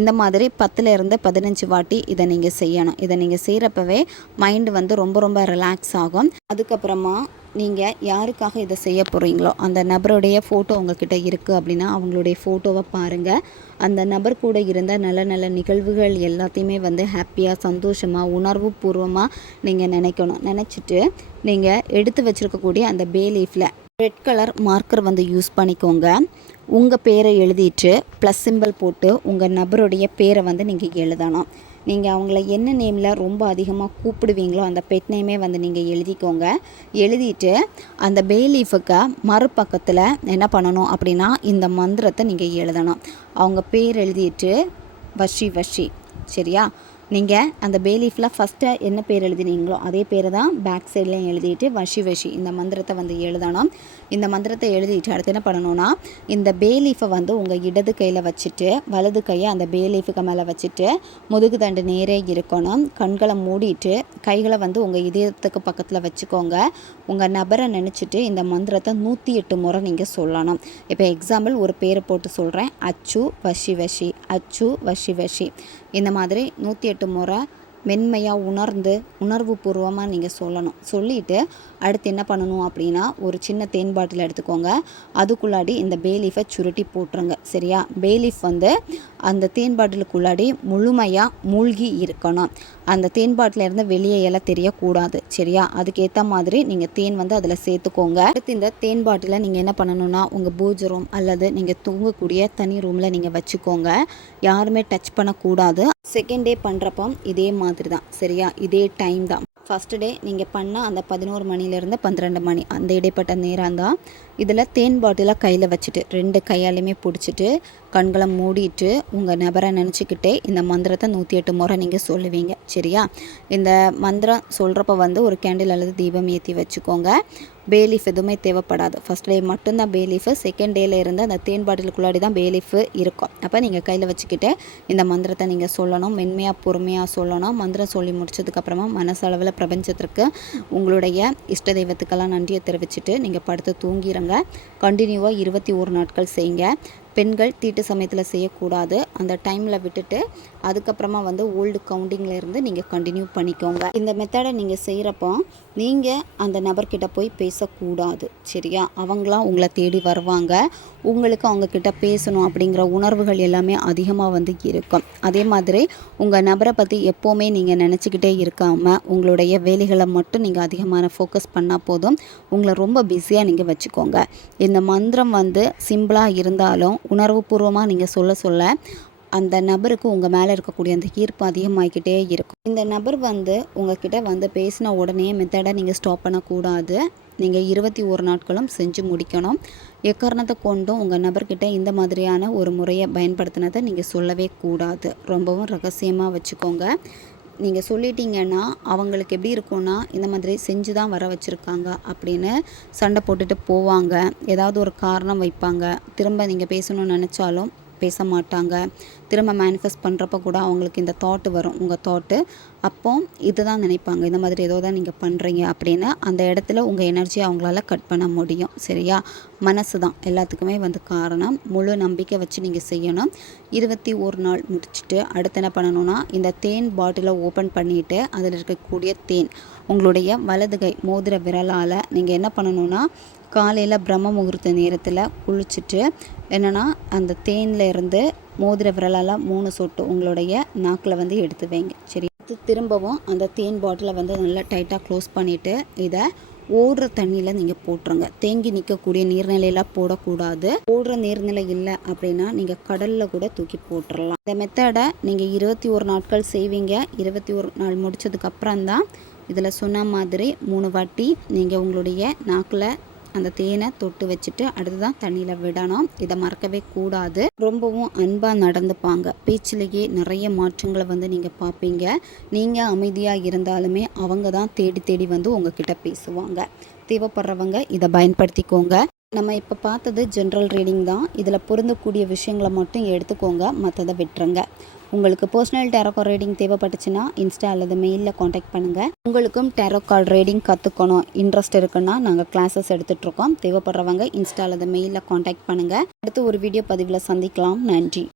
இந்த மாதிரி 10லேருந்து 15 வாட்டி இதை நீங்கள் செய்யணும். இதை நீங்கள் செய்கிறப்பவே மைண்டு வந்து ரொம்ப ரொம்ப ரிலாக்ஸ் ஆகும். அதுக்கப்புறமா நீங்கள் யாருக்காக இதை செய்ய போகிறீங்களோ அந்த நபருடைய ஃபோட்டோ உங்கள்கிட்ட இருக்குது அப்படின்னா அவங்களுடைய ஃபோட்டோவை பாருங்கள். அந்த நபர் கூட இருந்த நல்ல நல்ல நிகழ்வுகள் எல்லாத்தையுமே வந்து ஹாப்பியாக சந்தோஷமாக உணர்வு பூர்வமாக நீங்கள் நினைக்கணும். நினச்சிட்டு நீங்கள் எடுத்து வச்சுருக்கக்கூடிய அந்த பே லீஃபில் ரெட் கலர் மார்க்கர் வந்து யூஸ் பண்ணிக்கோங்க. உங்கள் பேரை எழுதிட்டு ப்ளஸ் சிம்பிள் போட்டு உங்கள் நபருடைய பேரை வந்து நீங்கள் எழுதணும். நீங்கள் அவங்கள என்ன நேமில் ரொம்ப அதிகமாக கூப்பிடுவீங்களோ அந்த பெட் நேமே வந்து நீங்கள் எழுதிக்கோங்க. எழுதிட்டு அந்த பே லீஃபுக்கு மறுபக்கத்தில் என்ன பண்ணணும் அப்படின்னா இந்த மந்திரத்தை நீங்கள் எழுதணும். அவங்க பேர் எழுதிட்டு வஷி வஷி, சரியா? நீங்கள் அந்த பே லீஃபில் ஃபஸ்ட்டு என்ன பேர் எழுதினீங்களோ அதே பேரை தான் பேக் சைட்லேயும் எழுதிட்டு வஷி வஷி இந்த மந்திரத்தை வந்து எழுதணும். இந்த மந்திரத்தை எழுதிட்டு அடுத்து என்ன பண்ணணும்னா இந்த பே லீஃபை வந்து உங்கள் இடது கையில் வச்சுட்டு வலது கையை அந்த பே லீஃபுக்கு மேலே வச்சுட்டு முதுகு தண்டு நேரே இருக்கணும். கண்களை மூடிட்டு கைகளை வந்து உங்கள் இதயத்துக்கு பக்கத்தில் வச்சுக்கோங்க. உங்கள் நபரை நினச்சிட்டு இந்த மந்திரத்தை 108 முறை நீங்கள் சொல்லணும். இப்போ எக்ஸாம்பிள் ஒரு பேரை போட்டு சொல்கிறேன். அச்சு வஷி வஷி, அச்சு வஷி வஷி. இந்த மாதிரி 108 முறை மென்மையாக உணர்ந்து உணர்வு பூர்வமாக நீங்கள் சொல்லணும். சொல்லிவிட்டு அடுத்து என்ன பண்ணணும் அப்படின்னா ஒரு சின்ன தேன் பாட்டில் எடுத்துக்கோங்க. அதுக்குள்ளாடி இந்த பே லீஃபை சுருட்டி போட்டுருங்க, சரியா? பே லீஃப் வந்து அந்த தேன் பாட்டிலுக்குள்ளாடி முழுமையாக மூழ்கி இருக்கணும். அந்த தேன் பாட்டில் இருந்து வெளியே எல்லாம் தெரியக்கூடாது, சரியா? அதுக்கேற்ற மாதிரி நீங்கள் தேன் வந்து அதில் சேர்த்துக்கோங்க. அடுத்து இந்த தேன் பாட்டிலை நீங்கள் என்ன பண்ணணும்னா உங்கள் பூஜை ரூம் அல்லது நீங்கள் தூங்கக்கூடிய தனி ரூமில் நீங்கள் வச்சுக்கோங்க. யாருமே டச் பண்ணக்கூடாது. செகண்ட் டே பண்ணுறப்போ இதே மாதிரி தான், சரியா? இதே டைம் தான். ஃபஸ்ட்டு டே நீங்கள் பண்ண அந்த 11 மணிலேருந்து 12 மணி அந்த இடைப்பட்ட நேரம் தான். இதில் தேன் பாட்டிலை கையில் வச்சுட்டு 2 கையாலையுமே பிடிச்சிட்டு கண்களை மூடிட்டு உங்கள் நபரை நினச்சிக்கிட்டே இந்த மந்திரத்தை 108 முறை நீங்கள் சொல்லுவீங்க, சரியா? இந்த மந்திரம் சொல்கிறப்ப வந்து ஒரு கேண்டில் அல்லது தீபம் ஏற்றி வச்சுக்கோங்க. பே லீஃப் எதுவுமே தேவைப்படாது. ஃபஸ்ட் டே மட்டும்தான் பே லீஃபு. செகண்ட் டேயில் இருந்து அந்த தேன் பாட்டிலுக்குள்ளாடி தான் பே லீஃபு இருக்கும். அப்போ நீங்கள் கையில் வச்சுக்கிட்டு இந்த மந்திரத்தை நீங்கள் சொல்லணும். மென்மையாக பொறுமையாக சொல்லணும். மந்திரம் சொல்லி முடிச்சதுக்கப்புறமா மனசளவில் பிரபஞ்சத்திற்கு உங்களுடைய இஷ்ட தெய்வத்துக்கெல்லாம் நன்றியை தெரிவிச்சுட்டு நீங்கள் படுத்து தூங்கிடுங்க. கண்டினியூவாக 21 நாட்கள் செய்யுங்க. பெண்கள் தீட்டு சமயத்தில் செய்யக்கூடாது. அந்த டைமில் விட்டுட்டு அதுக்கப்புறமா வந்து ஓல்டு கவுண்டிங்கில் இருந்து நீங்கள் கண்டினியூ பண்ணிக்கோங்க. இந்த மெத்தடை நீங்கள் செய்கிறப்போ நீங்கள் அந்த நபர்கிட்ட போய் பேசக்கூடாது, சரியா? அவங்களாம் உங்களை தேடி வருவாங்க. உங்களுக்கு அவங்கக்கிட்ட பேசணும் அப்படிங்கிற உணர்வுகள் எல்லாமே அதிகமாக வந்து இருக்கும். அதே மாதிரி உங்கள் நபரை பற்றி எப்போவுமே நீங்கள் நினச்சிக்கிட்டே இருக்காமல் உங்களுடைய வேலைகளை மட்டும் நீங்கள் அதிகமான ஃபோக்கஸ் பண்ணால் போதும். உங்களை ரொம்ப பிஸியாக நீங்கள் வச்சுக்கோங்க. இந்த மந்திரம் வந்து சிம்பிளாக இருந்தாலும் உணர்வுபூர்வமாக நீங்கள் சொல்ல அந்த நபருக்கு உங்கள் மேலே இருக்கக்கூடிய அந்த ஈர்ப்பு அதிகமாகிக்கிட்டே இருக்கும். இந்த நபர் வந்து உங்ககிட்ட வந்து பேசின உடனே மெத்தடை நீங்கள் ஸ்டாப் பண்ணக்கூடாது. நீங்கள் 21 நாட்களும் செஞ்சு முடிக்கணும். எக்காரணத்தை கொண்டும் உங்கள் நபர்கிட்ட இந்த மாதிரியான ஒரு முறையை பயன்படுத்தினதை நீங்கள் சொல்லவே கூடாது. ரொம்பவும் ரகசியமாக வச்சுக்கோங்க. நீங்கள் சொல்லிட்டீங்கன்னா அவங்களுக்கு எப்படி இருக்கும்னா இந்த மாதிரி செஞ்சு தான் வர வச்சுருக்காங்க அப்படின்னு சண்டை போட்டுட்டு போவாங்க. ஏதாவது ஒரு காரணம் வைப்பாங்க. திரும்ப நீங்கள் பேசணும்னு நினச்சாலும் பேச மாட்டாங்க. திரும்ப மேனிஃபெஸ்ட் பண்ணுறப்ப கூட அவங்களுக்கு இந்த தாட்டு வரும், உங்கள் தாட்டு. அப்போ இதுதான் நினைப்பாங்க, இந்த மாதிரி ஏதோ தான் நீங்கள் பண்ணுறீங்க அப்படின்னு. அந்த இடத்துல உங்கள் எனர்ஜியை அவங்களால கட் பண்ண முடியும். சரியா? மனசு தான் எல்லாத்துக்குமே காரணம். முழு நம்பிக்கை வச்சு நீங்கள் செய்யணும். 21 நாள் முடிச்சுட்டு அடுத்து என்ன பண்ணணும்னா, இந்த தேன் பாட்டிலை ஓப்பன் பண்ணிவிட்டு அதில் இருக்கக்கூடிய தேன் உங்களுடைய வலது கை மோதிர விரலால் நீங்கள் என்ன பண்ணணும்னா, காலையில் பிரம்ம முகூர்த்த நேரத்தில் குளிச்சுட்டு என்னென்னா அந்த தேனில் இருந்து மோதிர விரலால் 3 சொட்டு உங்களுடைய நாக்கில் எடுத்து வைங்க. சரி, திரும்பவும் அந்த தேன் பாட்டிலை நல்லா டைட்டாக க்ளோஸ் பண்ணிவிட்டு இதை ஓடுற தண்ணியில் நீங்கள் போட்டுருங்க. தேங்கி நிற்கக்கூடிய நீர்நிலையில் போடக்கூடாது. ஓடுற நீர்நிலை இல்லை அப்படின்னா நீங்கள் கடலில் கூட தூக்கி போட்டுடலாம். இந்த மெத்தடை நீங்கள் 21 நாட்கள் செய்வீங்க. 21 நாள் முடித்ததுக்கப்புறம் தான் இதில் சொன்ன மாதிரி 3 வாட்டி நீங்கள் உங்களுடைய நாக்கில் அந்த தேனை தொட்டு வச்சுட்டு அடுத்து தான் தண்ணியில் விடணும். இதை மறக்கவே கூடாது. ரொம்பவும் அன்பாக நடந்துப்பாங்க. பேச்சிலேயே நிறைய மாற்றங்களை நீங்கள் பார்ப்பீங்க. நீங்கள் அமைதியாக இருந்தாலுமே அவங்க தான் தேடி தேடி உங்ககிட்ட பேசுவாங்க. தேவைப்படுறவங்க இதை பயன்படுத்திக்கோங்க. நம்ம இப்போ பார்த்தது ஜென்ரல் ரீடிங் தான். இதில் பொருந்தக்கூடிய விஷயங்களை மட்டும் எடுத்துக்கோங்க, மற்றதை விட்டுருங்க. உங்களுக்கு பர்சனல் டேரோ கார்டு ரீடிங் தேவைப்பட்டுச்சுன்னா இன்ஸ்டா அல்லது மெயிலில் காண்டாக்ட் பண்ணுங்கள். உங்களுக்கும் டேரோ கார்டு ரீடிங் கற்றுக்கணும் இன்ட்ரெஸ்ட் இருக்குன்னா நாங்கள் கிளாஸஸ் எடுத்துகிட்ருக்கோம். தேவைப்படுறவங்க இன்ஸ்டா அல்லது மெயிலில் காண்டாக்ட் பண்ணுங்கள். அடுத்து ஒரு வீடியோ பதிவில் சந்திக்கலாம். நன்றி.